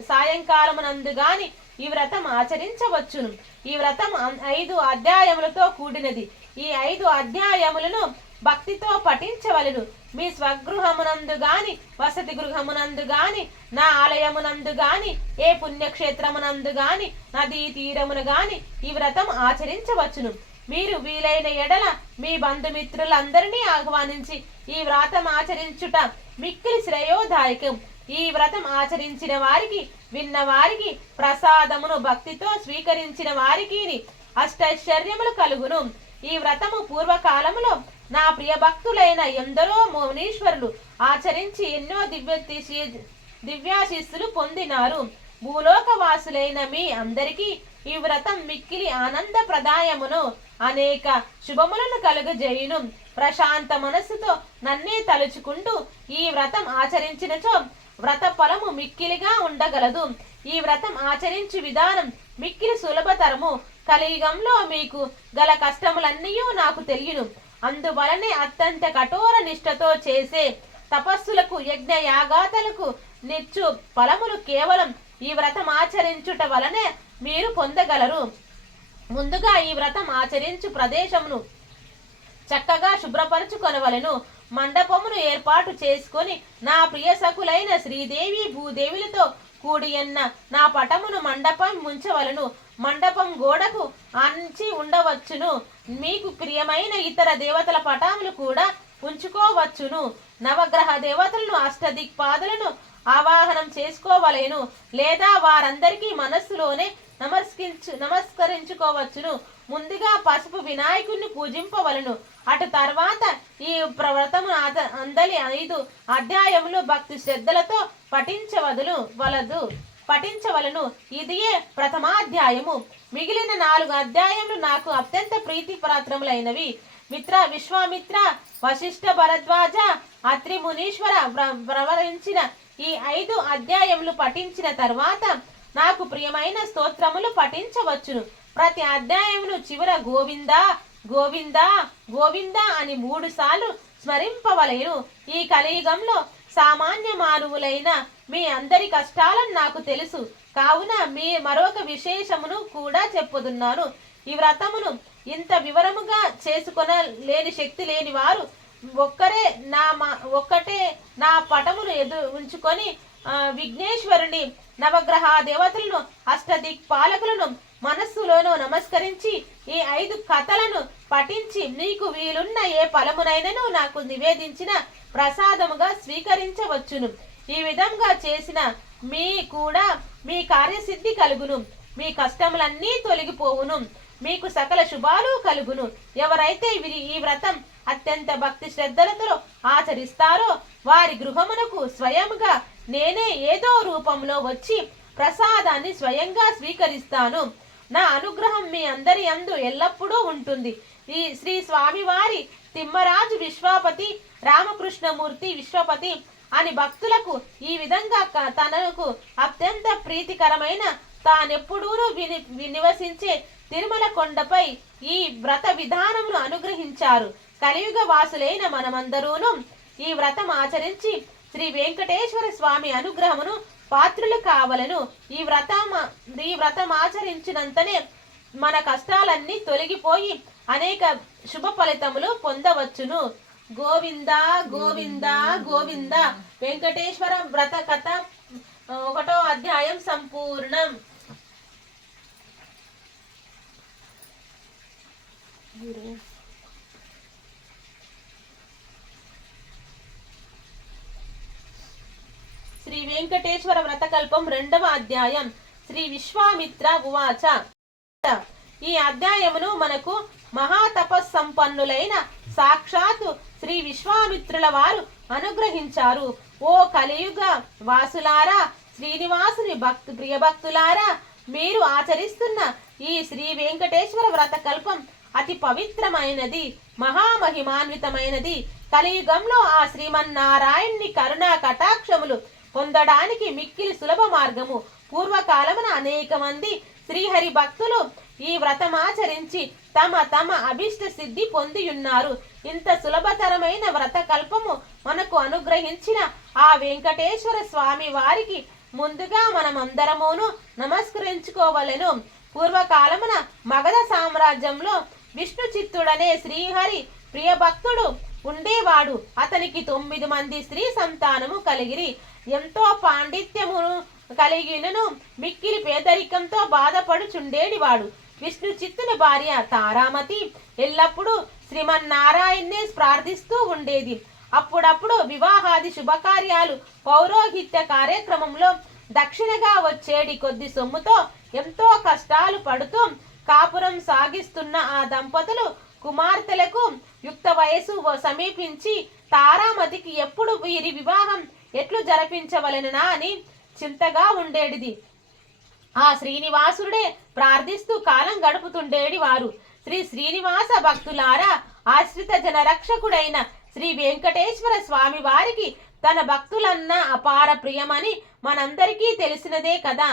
సాయంకాలమునందు గాని ఈ వ్రతం ఆచరించవచ్చును. ఈ వ్రతం 5 అధ్యాయములతో కూడినది. ఈ 5 అధ్యాయములను భక్తితో పఠించవలను. మీ స్వగృహమునందు గాని, వసతి గృహమునందు గాని, నా ఆలయమునందు గాని, ఏ పుణ్యక్షేత్రమునందు గాని, నదీ తీరమున గాని ఈ వ్రతం ఆచరించవచ్చును. మీరు వీలైన ఎడల మీ బంధుమిత్రులందరినీ ఆహ్వానించి ఈ వ్రతం ఆచరించుట మిక్కిలి శ్రేయోదాయకం. ఈ వ్రతం ఆచరించిన వారికి, విన్న వారికి, ప్రసాదమును భక్తితో స్వీకరించిన వారికి అష్టైశ్వర్యములు కలుగును. ఈ వ్రతము పూర్వకాలములో నా ప్రియ భక్తులైన ఎందరో మునీశ్వరులు ఆచరించి ఎన్నో దివ్యాశీస్సులు పొందినారు. భూలోకవాసులైన మీ అందరికీ ఈ వ్రతం మిక్కిలి ఆనంద ప్రదాయమును, అనేక శుభములను కలుగజేయును. ప్రశాంత మనస్సుతో నన్నే తలుచుకుంటూ ఈ వ్రతం ఆచరించినచో వ్రత ఫలము మిక్కిలిగా ఉండగలదు. ఈ వ్రతం ఆచరించు విధానం మిక్కిలి సులభతరము. కలియుగంలో మీకు గల కష్టములన్నీ నాకు తెలియను. అందువలనే అత్యంత కఠోర నిష్ఠతో చేసే తపస్సులకు, యజ్ఞ యాగాతలకు నిచ్చు ఫలములు కేవలం ఈ వ్రతం ఆచరించుట వలనే మీరు పొందగలరు. ముందుగా ఈ వ్రతం ఆచరించు ప్రదేశమును చక్కగా శుభ్రపరచుకొనవలెను. మండపమును ఏర్పాటు చేసుకొని నా ప్రియ సకులైన శ్రీదేవి భూదేవులతో కూడియన్న నా పటమును మండపం ముంచవలను. మండపం గోడకు అంచి ఉండవచ్చును. మీకు ప్రియమైన ఇతర దేవతల పటములు కూడా ఉంచుకోవచ్చును. నవగ్రహ దేవతలను, అష్టదిక్పాదులను ఆవాహనం చేసుకోవలేను. లేదా వారందరికీ మనస్సులోనే నమస్కరించుకోవచ్చును. ముందుగా పసుపు వినాయకుడిని పూజింపవలను. అటు తర్వాత ఈ వ్రతము అందలి 5 అధ్యాయములు భక్తి శ్రద్ధలతో పఠించవలను. ఇదియే ప్రథమాధ్యాయము. మిగిలిన 4 అధ్యాయములు నాకు అత్యంత ప్రీతిపాత్రములైనవి. విశ్వామిత్ర, వశిష్ఠ, భరద్వాజ, అత్రి మునీశ్వర ప్రవరించిన ఈ 5 అధ్యాయములు పఠించిన తర్వాత నాకు ప్రియమైన స్తోత్రములు పఠించవచ్చును. ప్రతి అధ్యాయమును చివర గోవిందా గోవిందా గోవిందా అని 3 సార్లు స్మరింపవలేను. ఈ కలియుగంలో సామాన్య మానవులైన మీ అందరి కష్టాలను నాకు తెలుసు. కావున మీ మరొక విశేషమును కూడా చెప్పుదున్నాను. ఈ వ్రతమును ఇంత వివరముగా చేసుకొనలేని శక్తి లేని వారు ఒక్కటే నా పటమును ఉంచుకొని విఘ్నేశ్వరుని, నవగ్రహ దేవతలను, అష్టదిక్పాలకులను మనస్సులోనూ నమస్కరించి ఈ 5 కథలను పఠించి నీకు వీలున్న ఏ ఫలమునైనను నాకు నివేదించిన ప్రసాదముగా స్వీకరించవచ్చును. ఈ విధంగా చేసిన మీ కార్యసిద్ధి కలుగును. మీ కష్టములన్నీ తొలగిపోవును. మీకు సకల శుభాలు కలుగును. ఎవరైతే ఈ వ్రతం అత్యంత భక్తి శ్రద్ధలతో ఆచరిస్తారో వారి గృహమునకు స్వయంగా నేనే ఏదో రూపంలో వచ్చి ప్రసాదాన్ని స్వయంగా స్వీకరిస్తాను. నా అనుగ్రహం మీ అందరి యందు ఎల్లప్పుడూ ఉంటుంది. ఈ శ్రీ స్వామివారి తిమ్మరాజు విశ్వపతి రామకృష్ణమూర్తి విశ్వపతి అని భక్తులకు ఈ విధంగా తనకు అత్యంత ప్రీతికరమైన తానెప్పుడూ నివసించే తిరుమల కొండపై ఈ వ్రత విధానమును అనుగ్రహించారు. కలియుగ వాసులైన మనమందరూను ఈ వ్రతం ఆచరించి శ్రీ వెంకటేశ్వర స్వామి అనుగ్రహమును పాత్రులు కావలను. ఈ వ్రతం ఆచరించినంతనే మన కష్టాలన్నీ తొలగిపోయి అనేక శుభ ఫలితములు పొందవచ్చును. గోవింద గోవింద గోవింద. వెంకటేశ్వర వ్రత కథ 1వ అధ్యాయం సంపూర్ణం. శ్రీ వెంకటేశ్వర వ్రతకల్పం 2వ అధ్యాయం. శ్రీ విశ్వామిత్ర ఉవాచ. ఈ అధ్యాయమును మనకు మహాతపస్సంపన్నులైన సాక్షాత్తు శ్రీ విశ్వామిత్రుల వారు అనుగ్రహించారు. ఓ కలియుగ వాసులారా, శ్రీనివాసుని ప్రియభక్తులారా, మీరు ఆచరిస్తున్న ఈ శ్రీ వెంకటేశ్వర వ్రతకల్పం అతి పవిత్రమైనది, మహామహిమాన్వితమైనది. కలియుగంలో ఆ శ్రీమన్నారాయణ్ణి కరుణా కటాక్షములు పొందడానికి మిక్కిలి సులభ మార్గము. పూర్వకాలమున అనేక మంది శ్రీహరి భక్తులు ఈ వ్రతమాచరించి తమ తమ అభిష్ట సిద్ధి పొందియున్నారు. ఇంత సులభతరమైన వ్రతకల్పము మనకు అనుగ్రహించిన ఆ వెంకటేశ్వర స్వామి వారికి ముందుగా మనమందరమును నమస్కరించుకోవలెను. పూర్వకాలమున మగధ సామ్రాజ్యంలో విష్ణు చిత్తుడనే శ్రీహరి ప్రియభక్తుడు ఉండేవాడు. అతనికి 9 మంది స్త్రీ సంతానము కలిగిరి. ఎంతో పాండిత్యమును కలిగినను మిక్కిలి పేదరికంతో బాధపడుచుండేడివాడు. విష్ణు చిత్తుని భార్య తారామతి ఎల్లప్పుడూ శ్రీమన్నారాయణ్ణే ప్రార్థిస్తూ ఉండేది. అప్పుడప్పుడు వివాహాది శుభకార్యాలు పౌరోహిత్య కార్యక్రమంలో దక్షిణగా వచ్చేడి కొద్ది సొమ్ముతో ఎంతో కష్టాలు పడుతూ కాపురం సాగిస్తున్న ఆ దంపతులు కుమార్తెలకు యుక్త వయసు సమీపించి తారామతికి ఎప్పుడు వీరి వివాహం ఎట్లు జరిపించవలెనా అని చింతగా ఉండేడిది. ఆ శ్రీనివాసుడే ప్రార్థిస్తూ కాలం గడుపుతుండేడి వారు. శ్రీ శ్రీనివాస భక్తులారా, ఆశ్రిత జన రక్షకుడైన శ్రీ వెంకటేశ్వర స్వామి వారికి తన భక్తులన్న అపార ప్రియమని మనందరికీ తెలిసినదే కదా.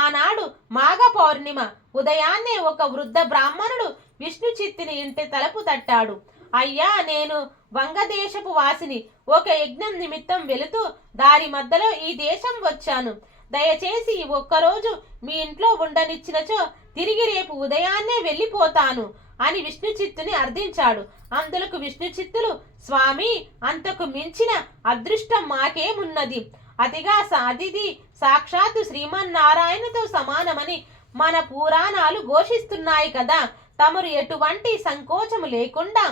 ఆనాడు మాఘ పౌర్ణిమ ఉదయాన్నే ఒక వృద్ధ బ్రాహ్మణుడు విష్ణు చిత్తిని ఇంటి తలుపు తట్టాడు. అయ్యా, నేను వంగదేశపు వాసిని. ఒక యజ్ఞం నిమిత్తం వెళుతూ దారి మధ్యలో ఈ దేశం వచ్చాను. దయచేసి ఒక్కరోజు మీ ఇంట్లో ఉండనిచ్చినచో తిరిగి రేపు ఉదయాన్నే వెళ్ళిపోతాను అని విష్ణు చిత్తుని అర్థించాడు. అందులకు విష్ణు చిత్తులు, స్వామి, అంతకు మించిన అదృష్టం మాకేమున్నది? అదిది సాక్షాత్తు శ్రీమన్నారాయణతో సమానమని మన పురాణాలు ఘోషిస్తున్నాయి కదా. తమరు ఎటువంటి సంకోచము లేకుండా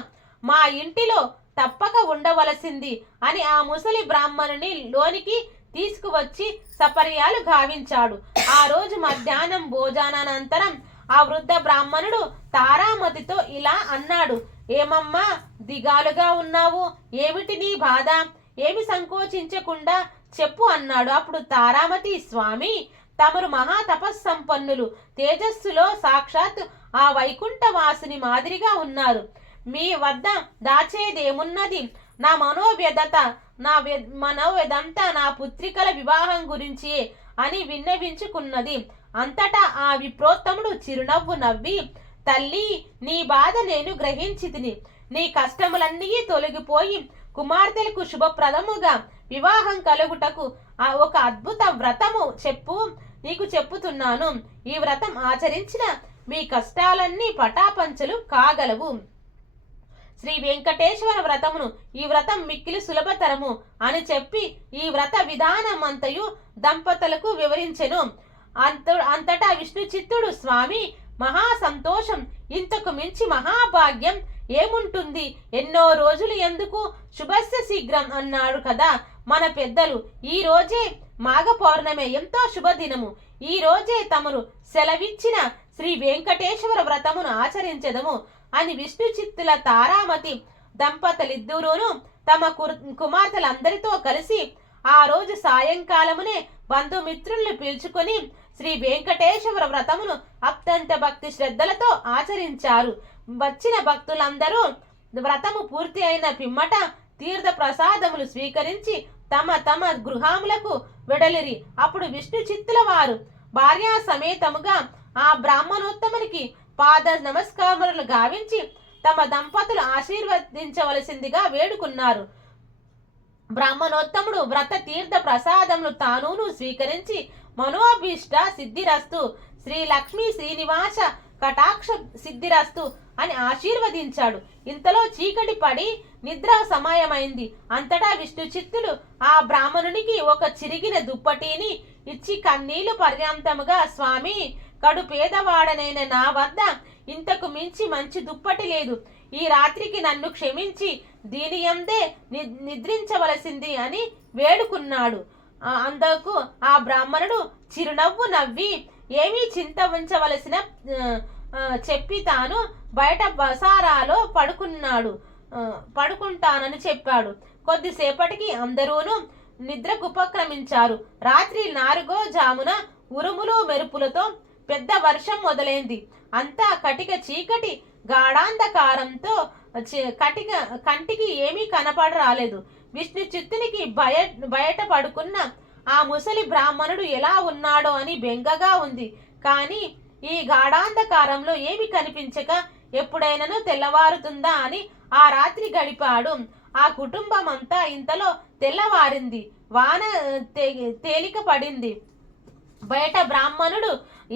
మా ఇంటిలో తప్పక ఉండవలసింది అని ఆ ముసలి బ్రాహ్మణుని లోనికి తీసుకువచ్చి సపర్యాలు గావించాడు. ఆ రోజు మధ్యాహ్నం భోజనానంతరం ఆ వృద్ధ బ్రాహ్మణుడు తారామతితో ఇలా అన్నాడు. ఏమమ్మా, దిగాలుగా ఉన్నావు? ఏమిటి నీ బాధ? ఏమి సంకోచించకుండా చెప్పు అన్నాడు. అప్పుడు తారామతి, స్వామి, తమరు మహా తపస్సంపన్నులు, తేజస్సులో సాక్షాత్ ఆ వైకుంఠవాసుని మాదిరిగా ఉన్నారు. మీ వద్ద దాచేదేమున్నది? నా మనోవ్యదంతా నా పుత్రికల వివాహం గురించి అని విన్నవించుకున్నది. అంతటా ఆ విప్రోత్తముడు చిరునవ్వు నవ్వి, తల్లి, నీ బాధ నేను గ్రహించితిని. నీ కష్టములన్నీ తొలగిపోయి కుమార్తెలకు శుభప్రదముగా వివాహం కలుగుటకు ఒక అద్భుత వ్రతము నీకు చెప్పుతున్నాను. ఈ వ్రతం ఆచరించిన మీ కష్టాలన్నీ పటాపంచలు కాగలవు. శ్రీ వెంకటేశ్వర వ్రతమును ఈ వ్రతం మిక్కిలి సులభతరము అని చెప్పి ఈ వ్రత విధానమంతయు దంపతులకు వివరించెను. అంతటా విష్ణు చిత్తుడు, స్వామి, మహా సంతోషం, ఇంతకు మించి మహాభాగ్యం ఏముంటుంది? ఎన్నో రోజులు ఎందుకు, శుభస్య శీఘ్రం అన్నాడు కదా మన పెద్దలు. ఈ రోజే మాఘ పౌర్ణమి, ఎంతో శుభదినము. ఈ రోజే తమరు సెలవిచ్చిన శ్రీ వెంకటేశ్వర వ్రతమును ఆచరించెదము అని విష్ణు చిత్తుల తారామతి దంపతులిద్దరూను తమ కుమార్తెలందరితో కలిసి ఆ రోజు సాయంకాలమునే బంధుమిత్రుల్ని పిలుచుకొని శ్రీ వెంకటేశ్వర వ్రతమును అత్యంత భక్తి శ్రద్ధలతో ఆచరించారు. వచ్చిన భక్తులందరూ వ్రతము పూర్తి అయిన పిమ్మట తీర్థ ప్రసాదములు స్వీకరించి తమ తమ గృహములకు వెడలిరి. అప్పుడు విష్ణు చిత్తుల వారు భార్యా సమేతముగా ఆ బ్రాహ్మణోత్తమునికి పాద నమస్కారములు గావించి తమ దంపతులు ఆశీర్వదించవలసిందిగా వేడుకున్నారు. బ్రాహ్మణోత్తముడు వ్రత తీర్థ ప్రసాదములు తానును స్వీకరించి మనోభీష్ట సిద్ధిరస్తు, శ్రీ లక్ష్మీ శ్రీనివాస కటాక్ష సిద్ధిరస్తు అని ఆశీర్వదించాడు. ఇంతలో చీకటి పడి నిద్ర సమయమైంది. అంతటా విష్ణు చిత్తులు ఆ బ్రాహ్మణునికి ఒక చిరిగిన దుప్పటిని ఇచ్చి కన్నీళ్లు పర్యాంతముగా, స్వామి, కడు పేదవాడనైన నా వద్ద ఇంతకు మించి మంచి దుప్పటి లేదు. ఈ రాత్రికి నన్ను క్షమించి దీని యందే నిద్రించవలసింది అని వేడుకున్నాడు. అందుకు ఆ బ్రాహ్మణుడు చిరునవ్వు నవ్వి, ఏమీ చింత ఉంచవలసిన చెప్పి తాను బయట బసారాలో పడుకుంటానని చెప్పాడు. కొద్దిసేపటికి అందరూను నిద్రకు ఉపక్రమించారు. రాత్రి 4వ జామున ఉరుములు మెరుపులతో పెద్ద వర్షం మొదలైంది. అంతా కటిక చీకటి గాఢాంధకారంతో కంటికి ఏమీ కనపడరాలేదు. విష్ణు చిత్తునికి బయట పడుకున్న ఆ ముసలి బ్రాహ్మణుడు ఎలా ఉన్నాడో అని బెంగగా ఉంది. కానీ ఈ గాఢాంధకారంలో ఏమి కనిపించక ఎప్పుడైనాను తెల్లవారుతుందా అని ఆ రాత్రి గడిపాడు. ఆ కుటుంబం అంతా ఇంతలో తెల్లవారింది. వాన తేలిక పడింది. బయట బ్రాహ్మణుడు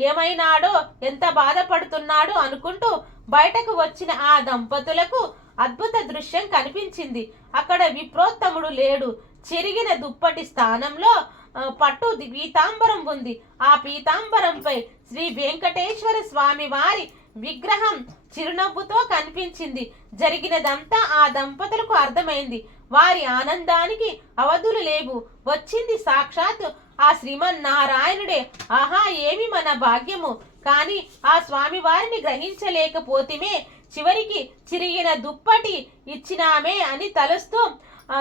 ఏమైనాడో, ఎంత బాధపడుతున్నాడో అనుకుంటూ బయటకు వచ్చిన ఆ దంపతులకు అద్భుత దృశ్యం కనిపించింది. అక్కడ విప్రోత్తముడు లేడు. చెరిగిన దుప్పటి స్థానంలో పట్టు పీతాంబరం ఉంది. ఆ పీతాంబరంపై శ్రీ వెంకటేశ్వర స్వామి వారి విగ్రహం చిరునవ్వుతో కనిపించింది. జరిగినదంతా ఆ దంపతులకు అర్థమైంది. వారి ఆనందానికి అవధులు లేవు. వచ్చింది సాక్షాత్ ఆ శ్రీమన్నారాయణుడే. ఆహా, ఏమి మన భాగ్యము! కానీ ఆ స్వామి వారిని గ్రహించలేకపోతిమే. చివరికి చిరిగిన దుప్పటి ఇచ్చినామే అని తలుస్తూ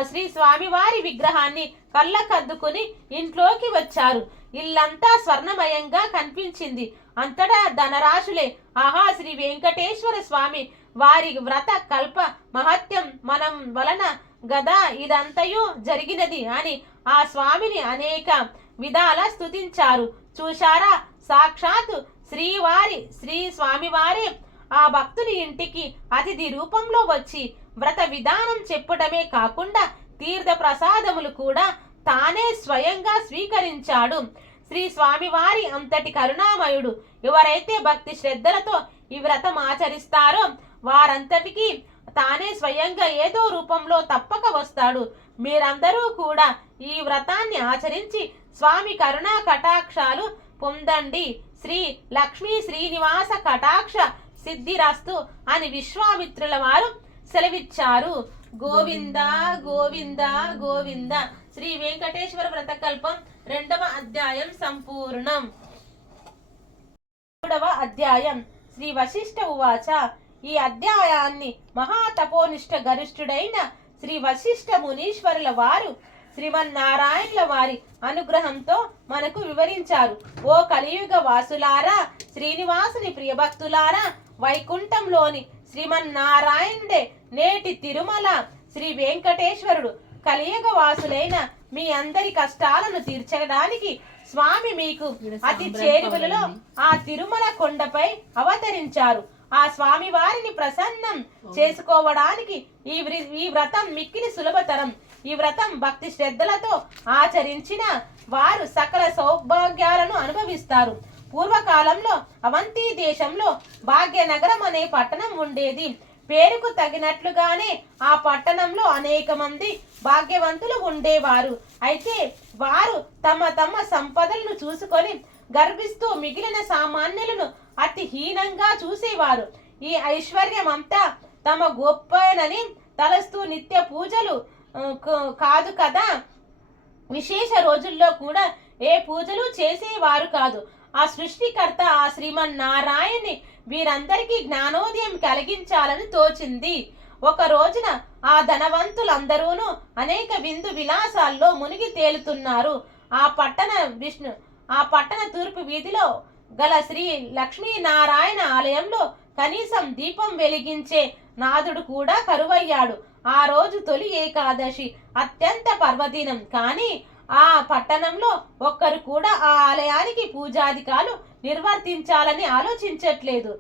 శ్రీ స్వామివారి విగ్రహాన్ని కళ్ళకద్దుకుని ఇంట్లోకి వచ్చారు. ఇల్లంతా స్వర్ణమయంగా కనిపించింది. అంతటా ధనరాశులే. ఆహా, శ్రీ వెంకటేశ్వర స్వామి వారి వ్రత కల్ప మహత్యం మనం వలన గదా ఇదంతయు జరిగినది అని ఆ స్వామిని అనేక విధాల స్తుతించారు. చూశారా, సాక్షాత్ శ్రీ స్వామివారే ఆ భక్తుని ఇంటికి అతిథి రూపంలో వచ్చి వ్రత విధానం చెప్పడమే కాకుండా తీర్థ ప్రసాదములు కూడా తానే స్వయంగా స్వీకరించాడు. శ్రీ స్వామివారి అంతటి కరుణామయుడు. ఎవరైతే భక్తి శ్రద్ధలతో ఈ వ్రతం ఆచరిస్తారో వారంతటికీ తానే స్వయంగా ఏదో రూపంలో తప్పక వస్తాడు. మీరందరూ కూడా ఈ వ్రతాన్ని ఆచరించి స్వామి కరుణా కటాక్షాలు పొందండి. శ్రీ లక్ష్మీ శ్రీనివాస కటాక్ష సిద్ధిరస్తు అని విశ్వామిత్రుల వారు సెలవిచ్చారు. గోవింద గోవింద గోవింద. శ్రీ వెంకటేశ్వర వ్రతకల్పం 2వ అధ్యాయం సంపూర్ణం. 3వ అధ్యాయం. శ్రీ వశిష్ఠ ఉవాచ. ఈ అధ్యాయాన్ని మహాతపోనిష్ట గరిష్ఠుడైన శ్రీ వశిష్ఠ మునీశ్వరుల వారు శ్రీమన్నారాయణుల వారి అనుగ్రహంతో మనకు వివరించారు. ఓ కలియుగ వాసులారా, శ్రీనివాసుని ప్రియభక్తులారా, వైకుంఠంలోని శ్రీమన్నారాయణుడే నేటి తిరుమల శ్రీ వెంకటేశ్వరుడు. కలియుగ వాసులైన మీ అందరి కష్టాలను తీర్చడానికి స్వామి మీకు అతి చేరువలలో ఆ తిరుమల కొండపై అవతరించారు. ఆ స్వామి వారిని ప్రసన్నం చేసుకోవడానికి ఈ వ్రతం మిక్కిలి సులభతరం. ఈ వ్రతం భక్తి శ్రద్ధలతో ఆచరించిన వారు సకల సౌభాగ్యాలను అనుభవిస్తారు. పూర్వకాలంలో అవంతి దేశంలో భాగ్యనగరం అనే పట్టణం ఉండేది. పేరుకు తగినట్లుగానే ఆ పట్టణంలో అనేక మంది భాగ్యవంతులు ఉండేవారు. అయితే వారు తమ తమ సంపదలను చూసుకొని గర్విస్తూ మిగిలిన సామాన్యులను అతి హీనంగా చూసేవారు. ఈ ఐశ్వర్యం అంతా తమ గొప్పనని తలస్తూ నిత్య పూజలు కాదు కదా, విశేష రోజుల్లో కూడా ఏ పూజలు చేసేవారు కాదు. ఆ సృష్టికర్త ఆ శ్రీమన్నారాయణ్ణి వీరందరికీ జ్ఞానోదయం కలిగించాలని తోచింది. ఒక రోజున ఆ ధనవంతులందరూను అనేక విందు విలాసాల్లో మునిగి తేలుతున్నారు. ఆ పట్టణ తూర్పు వీధిలో గల శ్రీ లక్ష్మీనారాయణ ఆలయంలో కనీసం దీపం వెలిగించే నాథుడు కూడా కరువయ్యాడు. ఆ రోజు తొలి ఏకాదశి, అత్యంత పర్వదినం. కానీ ఆ పట్టణంలో ఒక్కరు కూడా ఆ ఆలయానికి పూజాధికాలు నిర్వర్తించాలని ఆలోచించట్లేదు.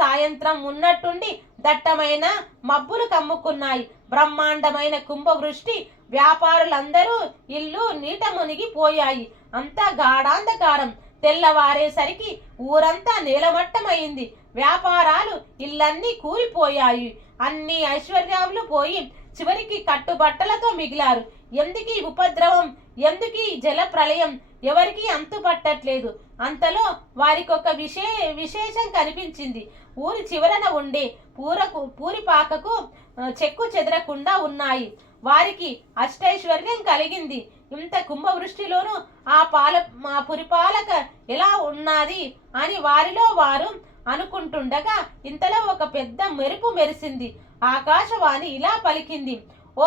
సాయంత్రం ఉన్నట్టుండి దట్టమైన మబ్బులు కమ్ముకున్నాయి. బ్రహ్మాండమైన కుంభవృష్టి, వ్యాపారులందరూ ఇల్లు నీట మునిగిపోయాయి. అంతా గాఢాంధకారం. తెల్లవారేసరికి ఊరంతా నేలమట్టమైంది. వ్యాపారాలు, ఇల్లన్నీ కూలిపోయాయి. అన్ని ఐశ్వర్యాలు పోయి చివరికి కట్టుబట్టలతో మిగిలారు. ఎందుకీ ఉపద్రవం, ఎందుకీ జల ప్రళయం, ఎవరికి అంతుపట్టట్లేదు. అంతలో వారికొక విశేషం కనిపించింది. ఊరి చివరన ఉండే పూరిపాకకు చెక్కు చెదరకుండా ఉన్నాయి. వారికి అష్టైశ్వర్యం కలిగింది. ఇంత కుంభవృష్టిలోనూ ఆ పురిపాలక ఎలా ఉన్నది అని వారిలో వారు అనుకుంటుండగా ఇంతలో ఒక పెద్ద మెరుపు మెరిసింది. ఆకాశవాణి ఇలా పలికింది: ఓ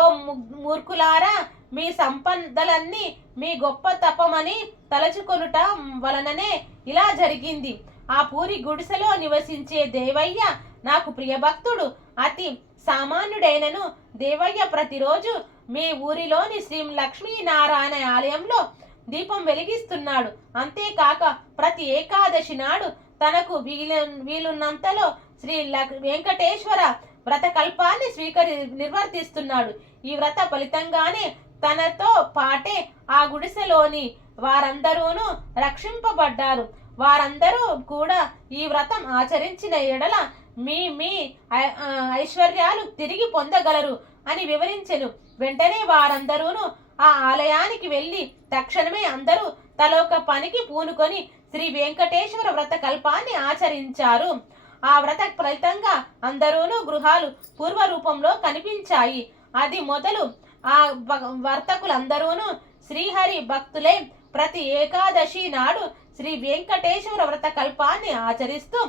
మూర్ఖులారా, మీ సంపదలన్నీ మీ గొప్ప తపమని తలచుకొనుట వలననే ఇలా జరిగింది. ఆ పూరి గుడిసెలో నివసించే దేవయ్య నాకు ప్రియభక్తుడు. అతి సామాన్యుడైనను దేవయ్య ప్రతిరోజు మీ ఊరిలోని శ్రీ లక్ష్మీనారాయణ ఆలయంలో దీపం వెలిగిస్తున్నాడు. అంతేకాక ప్రతి ఏకాదశి నాడు తనకు వీలున్నంతలో శ్రీ వెంకటేశ్వర వ్రతకల్పాన్ని నిర్వర్తిస్తున్నాడు. ఈ వ్రత ఫలితంగానే తనతో పాటే ఆ గుడిసెలోని వారందరూను రక్షింపబడ్డారు. వారందరూ కూడా ఈ వ్రతం ఆచరించిన ఎడల మీ మీ ఐశ్వర్యాలు తిరిగి పొందగలరు అని వివరించెను. వెంటనే వారందరూను ఆ ఆలయానికి వెళ్ళి తక్షణమే అందరూ తలొక పనికి పూనుకొని శ్రీ వెంకటేశ్వర వ్రత కల్పాన్ని ఆచరించారు. ఆ వ్రత ఫలితంగా అందరూను గృహాలు పూర్వ రూపంలో కనిపించాయి. అది మొదలు ఆ వర్తకులందరూను శ్రీహరి భక్తులే ప్రతి ఏకాదశి నాడు శ్రీ వెంకటేశ్వర వ్రత కల్పాన్ని ఆచరిస్తూ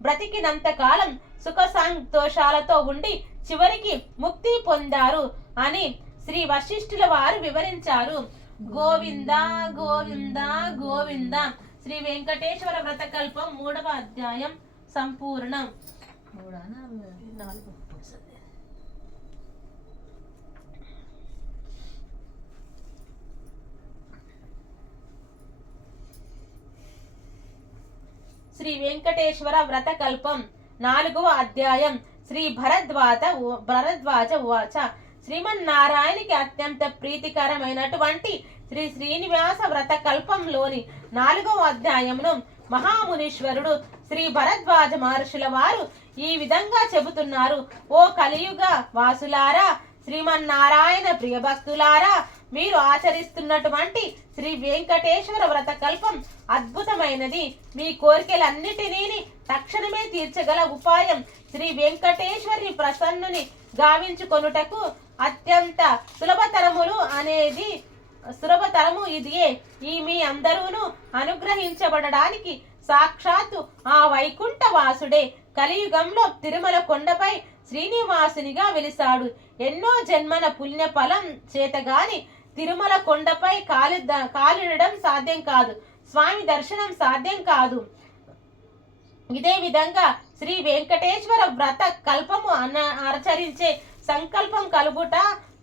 బ్రతికినంత కాలం సుఖ సంతోషాలతో ఉండి చివరికి ముక్తి పొందారు అని శ్రీ వశిష్ఠుల వారు వివరించారు. గోవింద గోవింద గోవింద. శ్రీ వెంకటేశ్వర వ్రతకల్పం 3వ అధ్యాయం సంపూర్ణం. శ్రీ వెంకటేశ్వర వ్రతకల్పం 4వ అధ్యాయం. శ్రీ భరద్వాజ ఉవాచ. శ్రీమన్నారాయణకి అత్యంత ప్రీతికరమైనటువంటి శ్రీ శ్రీనివాస వ్రతకల్పంలోని 4వ అధ్యాయమును మహామునీశ్వరుడు శ్రీ భరద్వాజ మహర్షుల వారు ఈ విధంగా చెబుతున్నారు. ఓ కలియుగ వాసులారా, శ్రీమన్నారాయణ ప్రియభక్తులారా, మీరు ఆచరిస్తున్నటువంటి శ్రీ వెంకటేశ్వర వ్రతకల్పం అద్భుతమైనది. మీ కోరికలన్నిటినీ తక్షణమే తీర్చగల ఉపాయం శ్రీ వెంకటేశ్వరి ప్రసన్నుని గావించుకొనుటకు అత్యంత సులభతరము ఇదియే. ఈ మీ అందరూను అనుగ్రహించబడడానికి సాక్షాత్తు ఆ వైకుంఠ వాసుడే కలియుగంలో తిరుమల కొండపై శ్రీనివాసునిగా వెలిసాడు. ఎన్నో జన్మన పుణ్య ఫలం చేతగాని తిరుమల కొండపై కాలిడడం సాధ్యం కాదు. స్వామి దర్శనం సాధ్యం కాదు. ఇదే విధంగా శ్రీ వెంకటేశ్వర వ్రత కల్పము ఆచరించే సంకల్పం కలుగుట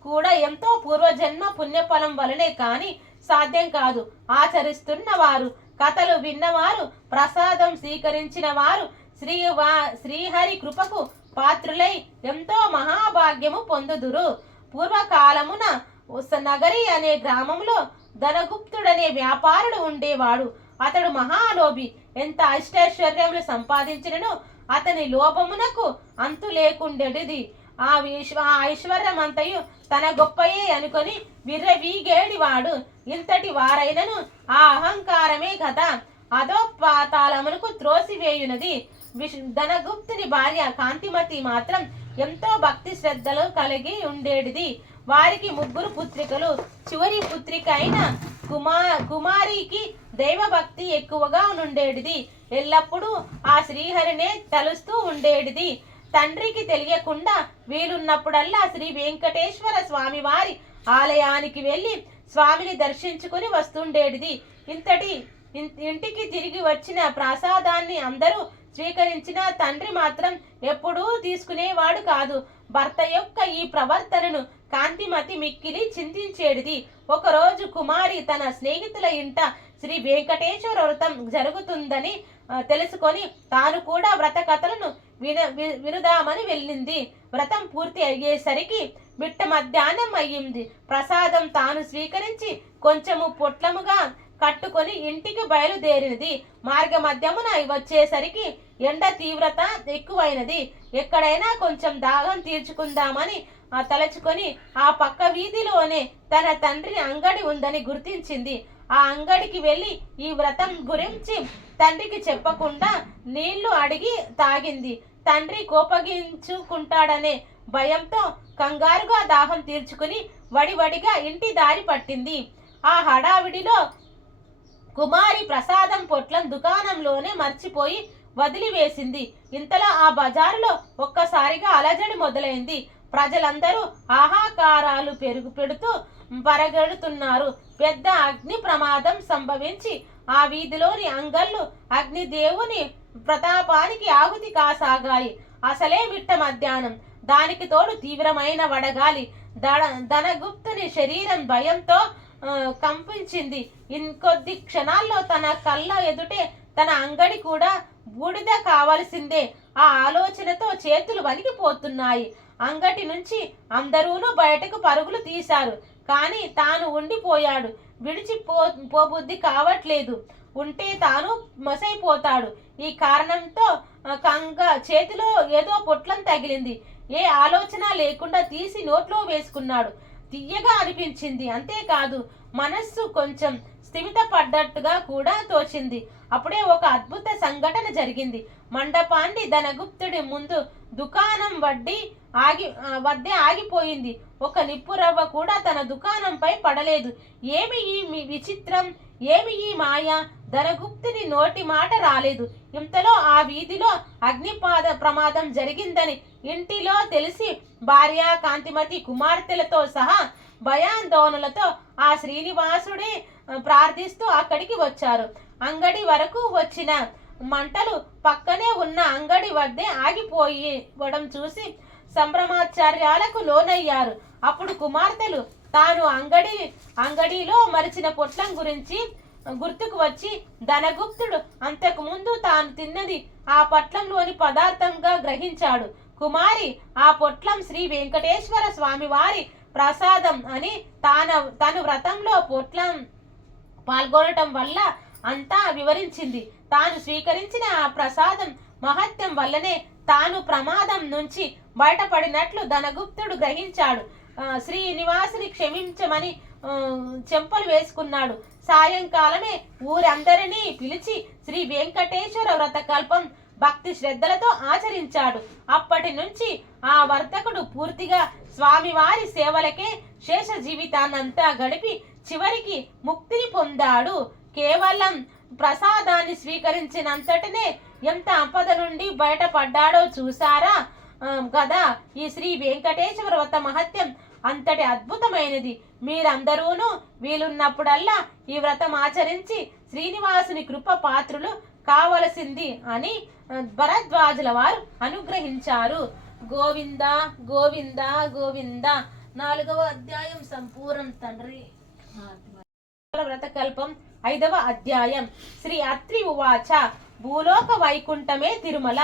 కూడా ఎంతో పూర్వజన్మ పుణ్యఫలం వలనే కాని సాధ్యం కాదు. ఆచరిస్తున్న వారు, కథలు విన్నవారు, ప్రసాదం స్వీకరించిన వారు శ్రీహరి కృపకు పాత్రులై ఎంతో మహాభాగ్యము పొందుదురు. పూర్వకాలమున నగరి అనే గ్రామంలో ధనగుప్తుడనే వ్యాపారుడు ఉండేవాడు. అతడు మహాలోభి. ఎంత అష్టైశ్వర్యములు సంపాదించినను అతని లోభమునకు అంతు లేకుండేది. ఆ ఐశ్వర్యమంతయు తన గొప్పయే అనుకొని విర్రవీగేడివాడు. ఇంతటి వారైనను ఆ అహంకారమే కదా అధోపాతాళమునకు త్రోసివేయునది. ధనగుప్తుని భార్య కాంతిమతి మాత్రం ఎంతో భక్తి శ్రద్ధలు కలిగి ఉండేటిది. వారికి 3 పుత్రికలు. చివరి పుత్రిక అయిన కుమారికి దైవభక్తి ఎక్కువగా ఉండేటిది. ఎల్లప్పుడూ ఆ శ్రీహరినే తలుస్తూ ఉండేటిది. తండ్రికి తెలియకుండా వీలున్నప్పుడల్లా శ్రీ వెంకటేశ్వర స్వామి వారి ఆలయానికి వెళ్ళి స్వామిని దర్శించుకుని వస్తుండేటిది. ఇంటికి తిరిగి వచ్చిన ప్రసాదాన్ని అందరూ స్వీకరించిన తండ్రి మాత్రం ఎప్పుడూ తీసుకునేవాడు కాదు. భర్త యొక్క ఈ ప్రవర్తనను కాంతిమతి మిక్కిలి చింతించేటిది. ఒకరోజు కుమారి తన స్నేహితుల ఇంట శ్రీ వెంకటేశ్వర వ్రతం జరుగుతుందని తెలుసుకొని తాను కూడా వ్రత కథలను వినుదామని వెళ్ళింది. వ్రతం పూర్తి అయ్యేసరికి మిట్ట మధ్యాహ్నం అయ్యింది. ప్రసాదం తాను స్వీకరించి కొంచెము పొట్లముగా కట్టుకొని ఇంటికి బయలుదేరినది. మార్గ మధ్యమున వచ్చేసరికి ఎండ తీవ్రత ఎక్కువైనది. ఎక్కడైనా కొంచెం దాహం తీర్చుకుందామని తలచుకొని ఆ పక్క వీధిలోనే తన తండ్రి అంగడి ఉందని గుర్తించింది. ఆ అంగడికి వెళ్ళి ఈ వ్రతం గురించి తండ్రికి చెప్పకుండా నీళ్లు అడిగి తాగింది. తండ్రి కోపగించుకుంటాడనే భయంతో కంగారుగా దాహం తీర్చుకుని వడివడిగా ఇంటి దారి పట్టింది. ఆ హడావిడిలో కుమారి ప్రసాదం పొట్లం దుకాణంలోనే మర్చిపోయి వదిలివేసింది. ఇంతలో ఆ బజారులో ఒక్కసారిగా అలజడి మొదలైంది. ప్రజలందరూ ఆహాకారాలు పెడుతూ పరగెడుతున్నారు. పెద్ద అగ్ని ప్రమాదం సంభవించి ఆ వీధిలోని అంగళ్ళు అగ్నిదేవుని ప్రతాపానికి ఆహుతి కాసాగాయి. అసలే మిట్ట మధ్యాహ్నం, దానికి తోడు తీవ్రమైన వడగాలి. ధనగుప్తుని శరీరం భయంతో కంపించింది. ఇంకొద్ది క్షణాల్లో తన కళ్ళ ఎదుటే తన అంగడి కూడా బూడిద కావాల్సిందే. ఆ ఆలోచనతో చేతులు వణికిపోతున్నాయి. అంగటి నుంచి బయటకు పరుగులు తీశారు. కానీ తాను ఉండిపోయాడు. పోబుద్ధి కావట్లేదు. ఉంటే తాను మసైపోతాడు. ఈ కారణంతో చేతిలో ఏదో పొట్లం తగిలింది. ఏ ఆలోచన లేకుండా తీసి నోట్లో వేసుకున్నాడు. తియ్యగా అనిపించింది. అంతేకాదు మనస్సు కొంచెం స్థిమిత పడ్డట్టుగా కూడా తోచింది. అప్పుడే ఒక అద్భుత సంఘటన జరిగింది. మండపాండి ధనగుప్తుడి ముందు దుకాణం వద్దే ఆగిపోయింది. ఒక నిప్పు రవ్వ కూడా తన దుకాణంపై పడలేదు. ఏమి ఈ విచిత్రం, ఏమి ఈ మాయ? ధనగుప్తుని నోటి మాట రాలేదు. ఇంతలో ఆ వీధిలో ప్రమాదం జరిగిందని ఇంటిలో తెలిసి భార్య కాంతిమతి కుమార్తెలతో సహా భయాందోళనలతో ఆ శ్రీనివాసుడే ప్రార్థిస్తూ అక్కడికి వచ్చారు. అంగడి వరకు వచ్చిన మంటలు పక్కనే ఉన్న అంగడి వద్దే ఆగిపోవడం చూసి సంభ్రమాచార్యాలకు లోనయ్యారు. అప్పుడు కుమార్తెలు తాను అంగడిలో మరిచిన పొట్లం గురించి గుర్తుకు వచ్చి ధనగుప్తుడు అంతకు ముందు తాను తిన్నది ఆ పొట్లంలోని పదార్థంగా గ్రహించాడు. కుమారి ఆ పొట్లం శ్రీ వెంకటేశ్వర స్వామి వారి ప్రసాదం అని తను వ్రతంలో పొట్లం పాల్గొనటం వల్ల అంతా వివరించింది. తాను స్వీకరించిన ఆ ప్రసాదం మహత్యం వల్లనే తాను ప్రమాదం నుంచి బయటపడినట్లు ధనగుప్తుడు గ్రహించాడు. శ్రీనివాసుని క్షమించమని చెంపలు వేసుకున్నాడు. సాయంకాలమే ఊరందరినీ పిలిచి శ్రీ వెంకటేశ్వర వ్రతకల్పం భక్తి శ్రద్ధలతో ఆచరించాడు. అప్పటి నుంచి ఆ వర్తకుడు పూర్తిగా స్వామివారి సేవలకే శేష జీవితాన్నంతా గడిపి చివరికి ముక్తిని పొందాడు. కేవలం ప్రసాదాన్ని స్వీకరించినంతటినే ఎంత ఆపద నుండి బయటపడ్డాడో చూసారా కదా. ఈ శ్రీ వెంకటేశ్వర వ్రత మహత్యం అంతటి అద్భుతమైనది. మీరందరూను వీలున్నప్పుడల్లా ఈ వ్రతం ఆచరించి శ్రీనివాసుని కృప పాత్రులు కావలసింది అని భరద్వాజుల వారు అనుగ్రహించారు. గోవింద గోవింద గోవింద. 4వ అధ్యాయం సంపూర్ణం తండ్రి. వ్రతకల్పం 5వ అధ్యాయం. శ్రీ అత్రి ఉవాచ. భూలోక వైకుంఠమే తిరుమల.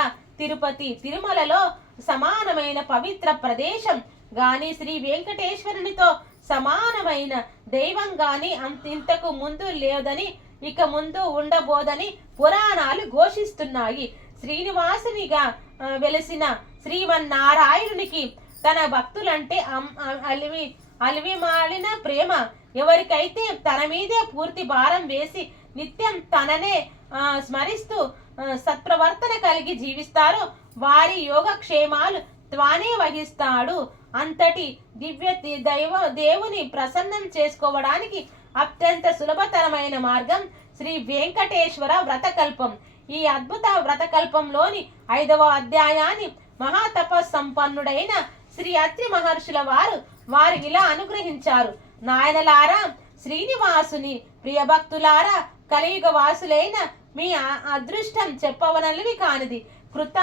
తిరుమలలో సమానమైన పవిత్ర ప్రదేశం గాని శ్రీ వెంకటేశ్వరునితో సమానమైన దైవం గాని ఇంతకు ముందు లేదని ఇక ముందు ఉండబోదని పురాణాలు ఘోషిస్తున్నాయి. శ్రీనివాసునిగా వెలిసిన శ్రీమన్నారాయణునికి తన భక్తులంటే అలివిమాలిన ప్రేమ. ఎవరికైతే తన మీదే పూర్తి భారం వేసి నిత్యం తననే స్మరిస్తూ సత్ప్రవర్తన కలిగి జీవిస్తారో వారి యోగక్షేమాలు తానే వహిస్తాడు. అంతటి దివ్య దేవుని ప్రసన్నం చేసుకోవడానికి అత్యంత సులభతరమైన మార్గం శ్రీ వెంకటేశ్వర వ్రతకల్పం. ఈ అద్భుత వ్రతకల్పంలోని 5వ అధ్యాయాన్ని మహాతపస్సంపన్నుడైన శ్రీ అత్రి మహర్షుల వారు వారు ఇలా అనుగ్రహించారు. నాయనలారా, శ్రీనివాసుని ప్రియభక్తులారా, కలియుగ వాసులైన మీ అదృష్టం చెప్పవనలివి కానిది. కృత,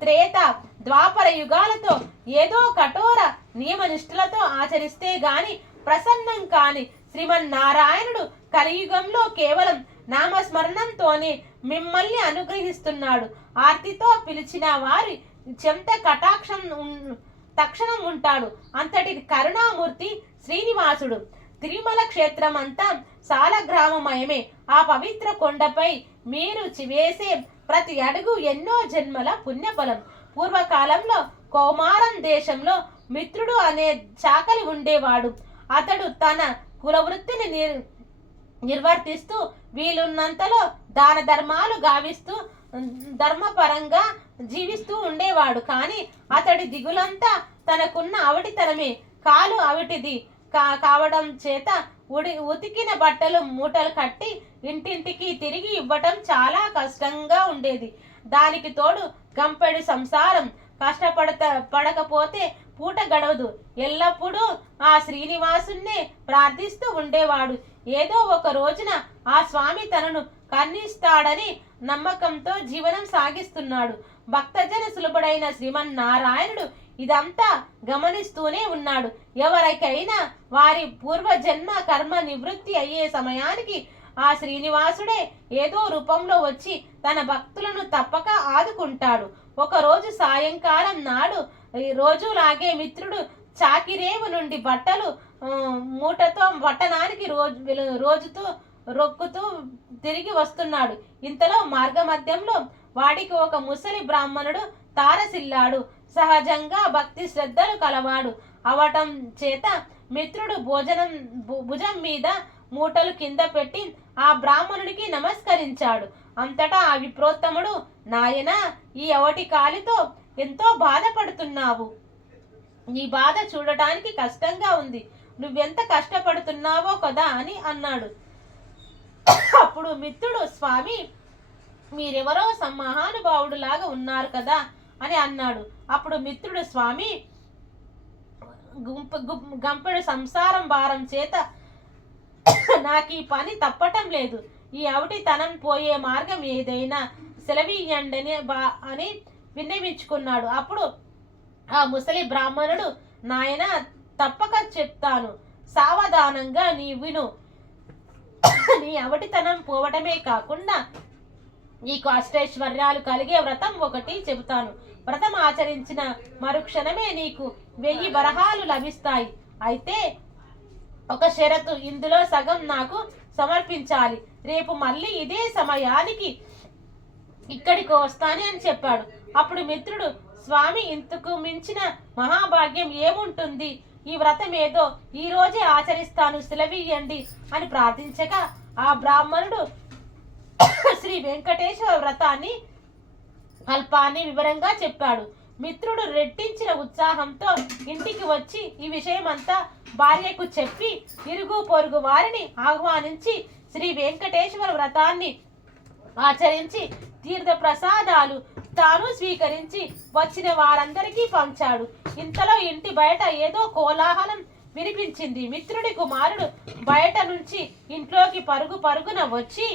త్రేత, ద్వాపర యుగాలతో ఏదో కఠోర నియమనిష్ఠులతో ఆచరిస్తే గాని ప్రసన్నం కాని శ్రీమన్నారాయణుడు కలియుగంలో కేవలం నామస్మరణంతోనే మిమ్మల్ని అనుగ్రహిస్తున్నాడు. ఆర్తితో పిలిచిన వారి చెంత కటాక్షం తక్షణం ఉంటాడు. అంతటి కరుణామూర్తి శ్రీనివాసుడు. తిరుమల క్షేత్రం అంతా సాలగ్రామమయమే. ఆ పవిత్ర కొండపై మీరు వేసే ప్రతి అడుగు ఎన్నో జన్మల పుణ్యఫలం. పూర్వకాలంలో కౌమారం దేశంలో మిత్రుడు అనే చాకలి ఉండేవాడు. అతడు తన కులవృత్తిని నిర్వర్తిస్తూ వీలున్నంతలో దాన ధర్మాలు గావిస్తూ ధర్మపరంగా జీవిస్తూ ఉండేవాడు. కానీ అతడి దిగులంతా తనకున్న అవిటితనమే. కాలు అవిటిది కావడం చేత ఉతికిన బట్టలు మూటలు కట్టి ఇంటింటికి తిరిగి ఇవ్వటం చాలా కష్టంగా ఉండేది. దానికి తోడు గంపెడు సంసారం. పడకపోతే పూట గడవదు. ఎల్లప్పుడూ ఆ శ్రీనివాసున్నే ప్రార్థిస్తూ ఉండేవాడు. ఏదో ఒక రోజున ఆ స్వామి తనను కర్ణిస్తాడని నమ్మకంతో జీవనం సాగిస్తున్నాడు. భక్తజన సులభుడైన శ్రీమన్నారాయణుడు ఇదంతా గమనిస్తూనే ఉన్నాడు. ఎవరికైనా వారి పూర్వజన్మ కర్మ నివృత్తి అయ్యే సమయానికి ఆ శ్రీనివాసుడే ఏదో రూపంలో వచ్చి తన భక్తులను తప్పక ఆదుకుంటాడు. ఒకరోజు సాయంకాలం నాడు రోజులాగే మిత్రుడు చాకిరేవు నుండి బట్టలు మూటతో పట్టణానికి రోజుతూ రొక్కుతూ తిరిగి వస్తున్నాడు. ఇంతలో మార్గమధ్యంలో వాడికి ఒక ముసలి బ్రాహ్మణుడు తారసిల్లాడు. సహజంగా భక్తి శ్రద్ధలు కలవాడు అవటం చేత మిత్రుడు భుజం మీద మూటలు కింద పెట్టి ఆ బ్రాహ్మణుడికి నమస్కరించాడు. అంతటా ఆ విప్రోత్తముడు, నాయనా, ఈ అవటి కాలితో ఎంతో బాధపడుతున్నావు. నీ బాధ చూడటానికి కష్టంగా ఉంది. నువ్వెంత కష్టపడుతున్నావో కదా అని అన్నాడు. అప్పుడు మిత్రుడు, స్వామి, మీరెవరో మహానుభావుడు లాగా ఉన్నారు కదా అని అన్నాడు. అప్పుడు మిత్రుడు, స్వామి, గంపెడు సంసారం భారం చేత నాకు ఈ పని తప్పటం లేదు. ఈ అవటితనం పోయే మార్గం ఏదైనా సెలవీయండి అని విన్నవించుకున్నాడు. అప్పుడు ఆ ముసలి బ్రాహ్మణుడు, నాయన, తప్పక చెప్తాను, సావధానంగా నీ విను. నీ అవటితనం పోవటమే కాకుండా నీకు అష్టైశ్వర్యాలు కలిగే వ్రతం ఒకటి చెబుతాను. వ్రతం ఆచరించిన మరుక్షణమే నీకు 1000 వరహాలు లభిస్తాయి. అయితే ఒక షరతు, ఇందులో సగం నాకు సమర్పించాలి. రేపు మళ్ళీ ఇదే సమయానికి ఇక్కడికి వస్తాను అని చెప్పాడు. అప్పుడు మిత్రుడు, స్వామి, ఇంతకు మించిన మహాభాగ్యం ఏముంటుంది? ఈ వ్రతం ఏదో ఈ రోజే ఆచరిస్తాను, సెలవీయండి అని ప్రార్థించగా ఆ బ్రాహ్మణుడు శ్రీ వెంకటేశ్వర వ్రతాన్ని అల్పాన్ని వివరంగా చెప్పాడు. మిత్రుడు రెట్టించిన ఉత్సాహంతో ఇంటికి వచ్చి ఈ విషయమంతా భార్యకు చెప్పి ఇరుగు పొరుగు వారిని ఆహ్వానించి శ్రీ వెంకటేశ్వర వ్రతాన్ని ఆచరించి తీర్థ ప్రసాదాలు తాను స్వీకరించి వచ్చిన వారందరికీ పంచాడు. ఇంతలో ఇంటి బయట ఏదో కోలాహలం వినిపించింది. మిత్రుడి కుమారుడు బయట నుంచి ఇంట్లోకి పరుగున వచ్చి,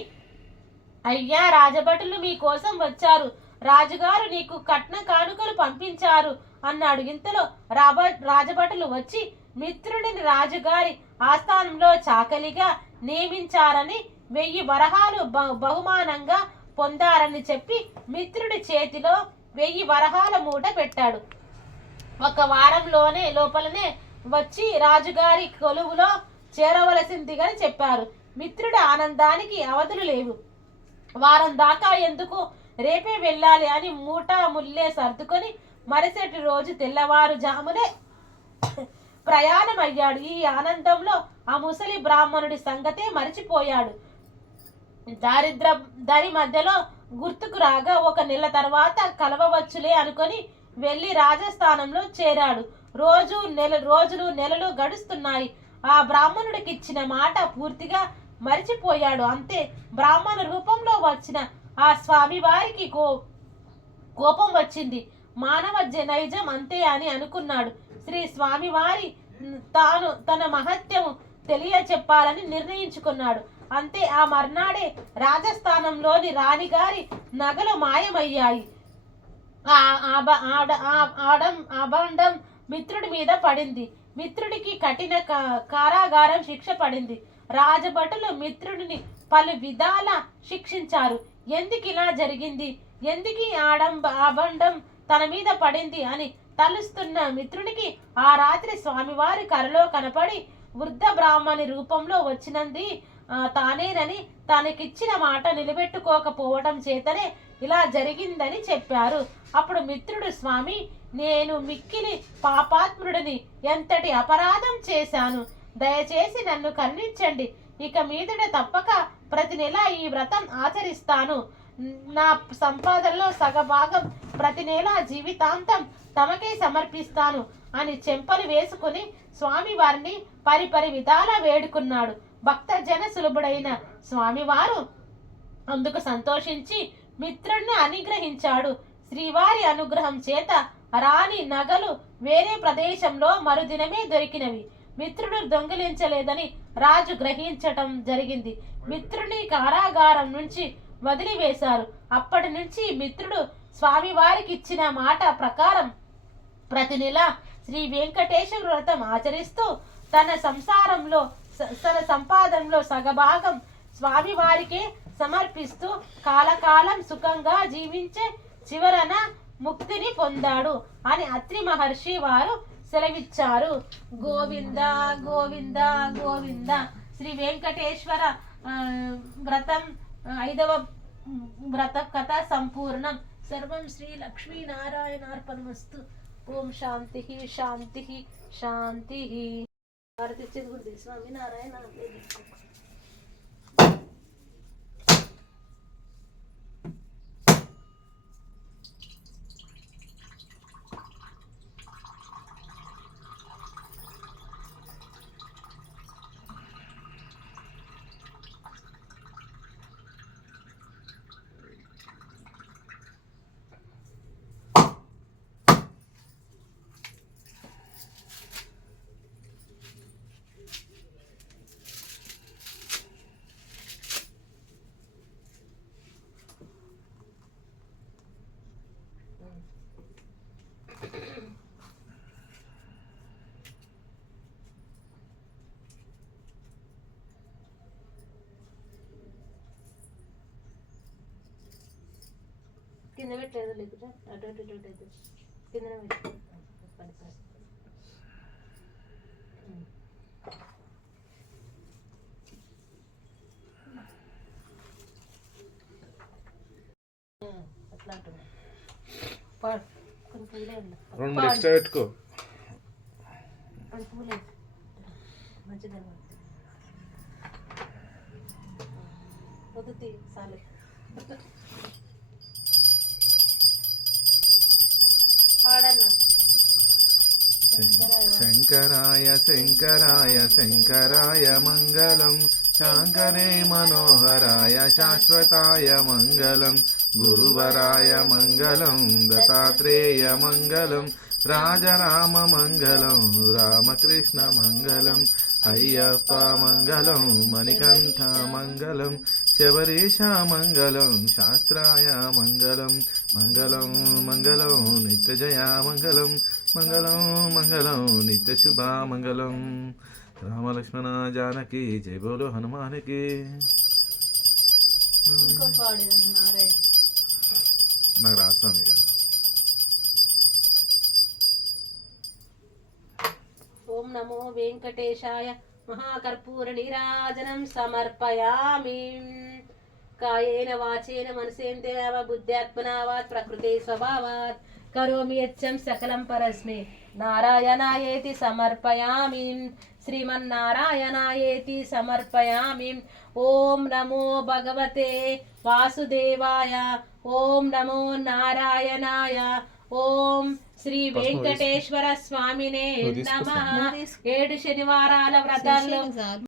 అయ్యా, రాజభటులు మీకోసం వచ్చారు. రాజుగారు నీకు కట్న కానుకలు పంపించారు అన్నాడు. ఇంతలో రాజభటులు వచ్చి మిత్రుడిని రాజుగారి ఆస్థానంలో చాకలిగా నియమించారని 1000 వరహాలు బహుమానంగా పొందారని చెప్పి మిత్రుడి చేతిలో 1000 వరహాల మూట పెట్టాడు. ఒక వారంలోనే లోపలనే వచ్చి రాజుగారి కొలువులో చేరవలసిందిగా చెప్పారు. మిత్రుడి ఆనందానికి అవధులు లేవు. వారం దాకా ఎందుకు, రేపే వెళ్ళాలి అని మూట ముల్లే సర్దుకొని మరుసటి రోజు తెల్లవారుజామునే ప్రయాణమయ్యాడు. ఈ ఆనందంలో ఆ ముసలి బ్రాహ్మణుడి సంగతే మరిచిపోయాడు. దారి మధ్యలో గుర్తుకు రాగా 1 నెల తర్వాత కలవవచ్చులే అనుకొని వెళ్ళి రాజస్థానంలో చేరాడు. రోజులు నెలలు గడుస్తున్నాయి. ఆ బ్రాహ్మణుడికి ఇచ్చిన మాట పూర్తిగా మరిచిపోయాడు. అంతే, బ్రాహ్మణ రూపంలో వచ్చిన ఆ స్వామి వారికి కోపం వచ్చింది. మానవ నైజం అంతే అని అనుకున్నాడు. శ్రీ స్వామివారి తన మహత్యము తెలియచెప్పాలని నిర్ణయించుకున్నాడు. అంతే ఆ మర్నాడే రాజస్థానంలోని రాణిగారి నగలు మాయమయ్యాయి. అబండం మిత్రుడి మీద పడింది. మిత్రుడికి కఠిన కారాగారం శిక్ష పడింది. రాజభటులు మిత్రుడిని పలు విధాల శిక్షించారు. ఎందుకు ఇలా జరిగింది, ఎందుకు అబండం తన మీద పడింది అని తలుస్తున్న మిత్రునికి ఆ రాత్రి స్వామివారి కలలో కనపడి వృద్ధ బ్రాహ్మణి రూపంలో వచ్చినంది తానేనని, తనకిచ్చిన మాట నిలబెట్టుకోకపోవటం చేతనే ఇలా జరిగిందని చెప్పారు. అప్పుడు మిత్రుడు, స్వామి, నేను మిక్కిలి పాపాత్ముడిని, ఎంతటి అపరాధం చేశాను, దయచేసి నన్ను కరుణించండి. ఇక మీదట తప్పక ప్రతి నెల ఈ వ్రతం ఆచరిస్తాను. నా సంపాదనలో సగభాగం ప్రతి నెల జీవితాంతం తమకే సమర్పిస్తాను అని చెంపలు వేసుకుని స్వామివారిని పరిపరి విధాలా వేడుకున్నాడు. భక్త జన సులభుడైన స్వామివారు అందుకు సంతోషించి మిత్రుణ్ణి అనుగ్రహించాడు. శ్రీవారి అనుగ్రహం చేత రాణి నగలు వేరే ప్రదేశంలో మరుదినమే దొరికినవి. మిత్రుడు దొంగిలించలేదని రాజు గ్రహించటం జరిగింది. మిత్రుని కారాగారం నుంచి వదిలివేశారు. అప్పటి నుంచి మిత్రుడు స్వామివారికి ఇచ్చిన మాట ప్రకారం ప్రతి నెల శ్రీ వెంకటేశ్వర వ్రతం ఆచరిస్తూ తన సంపాదనలో సగభాగం స్వామివారికే సమర్పిస్తూ కాలకాలం సుఖంగా జీవించే చివరన ముక్తిని పొందాడు అని అత్రి మహర్షి వారు సెలవిచ్చారు. గోవింద గోవింద గోవింద. శ్రీ వెంకటేశ్వర వ్రతం 5వ వ్రత కథ సంపూర్ణం. సర్వం శ్రీ లక్ష్మీనారాయణార్పణమస్తు. ఓం శాంతి శాంతి శాంతి. భారతి చెదుగుంది స్వామినారాయణ. కింద పెట్టలేదు, లేకపోతే అటు అటు ఇటు అయితే కింద పెట్టు. అట్లా అంటున్నా. కొన్ని పూలే పెట్టుకో, కొన్ని పూలే మంచిగా పొద్దు సాలే. శంకరాయ శంకరాయ శంకరాయ మంగళం, శాంకరే మనోహరాయ శాశ్వతాయ మంగళం, గురువరాయ మంగళం, దత్తాత్రేయ మంగళం, రాజరామ మంగళం, రామకృష్ణ మంగళం, అయ్యప్ప మంగళం, మణికంఠ మంగళం, శబరీష మంగళం, శాస్త్రాయ మంగళం, మంగళం మంగళం నిత్యజయ మంగళం, మంగళం మంగళం నిత్యశుభ మంగళం. రామలక్ష్మణ జానకి జై బోలో హనుమానికి. నాకు రాస్తాను ఇక. ఓం నమో వెంకటేశాయ. మహాకర్పూర నీరాజనం సమర్పయామి. కాయేన వాచేన మనసేంద్రియ బుద్ధ్యాత్మనా వాత్ ప్రకృతే స్వభావాత్ కరోమి యచ్చం సకలం పరస్మే నారాయణాయేతి సమర్పయామి. శ్రీమన్నారాయణాయేతి సమర్పయామి. ఓం నమో భగవతే వాసుదేవాయ. ఓం నమో నారాయణాయ. ఓం శ్రీ వెంకటేశ్వర స్వామినే నమః. 7 శనివారాల వ్రతాల్లో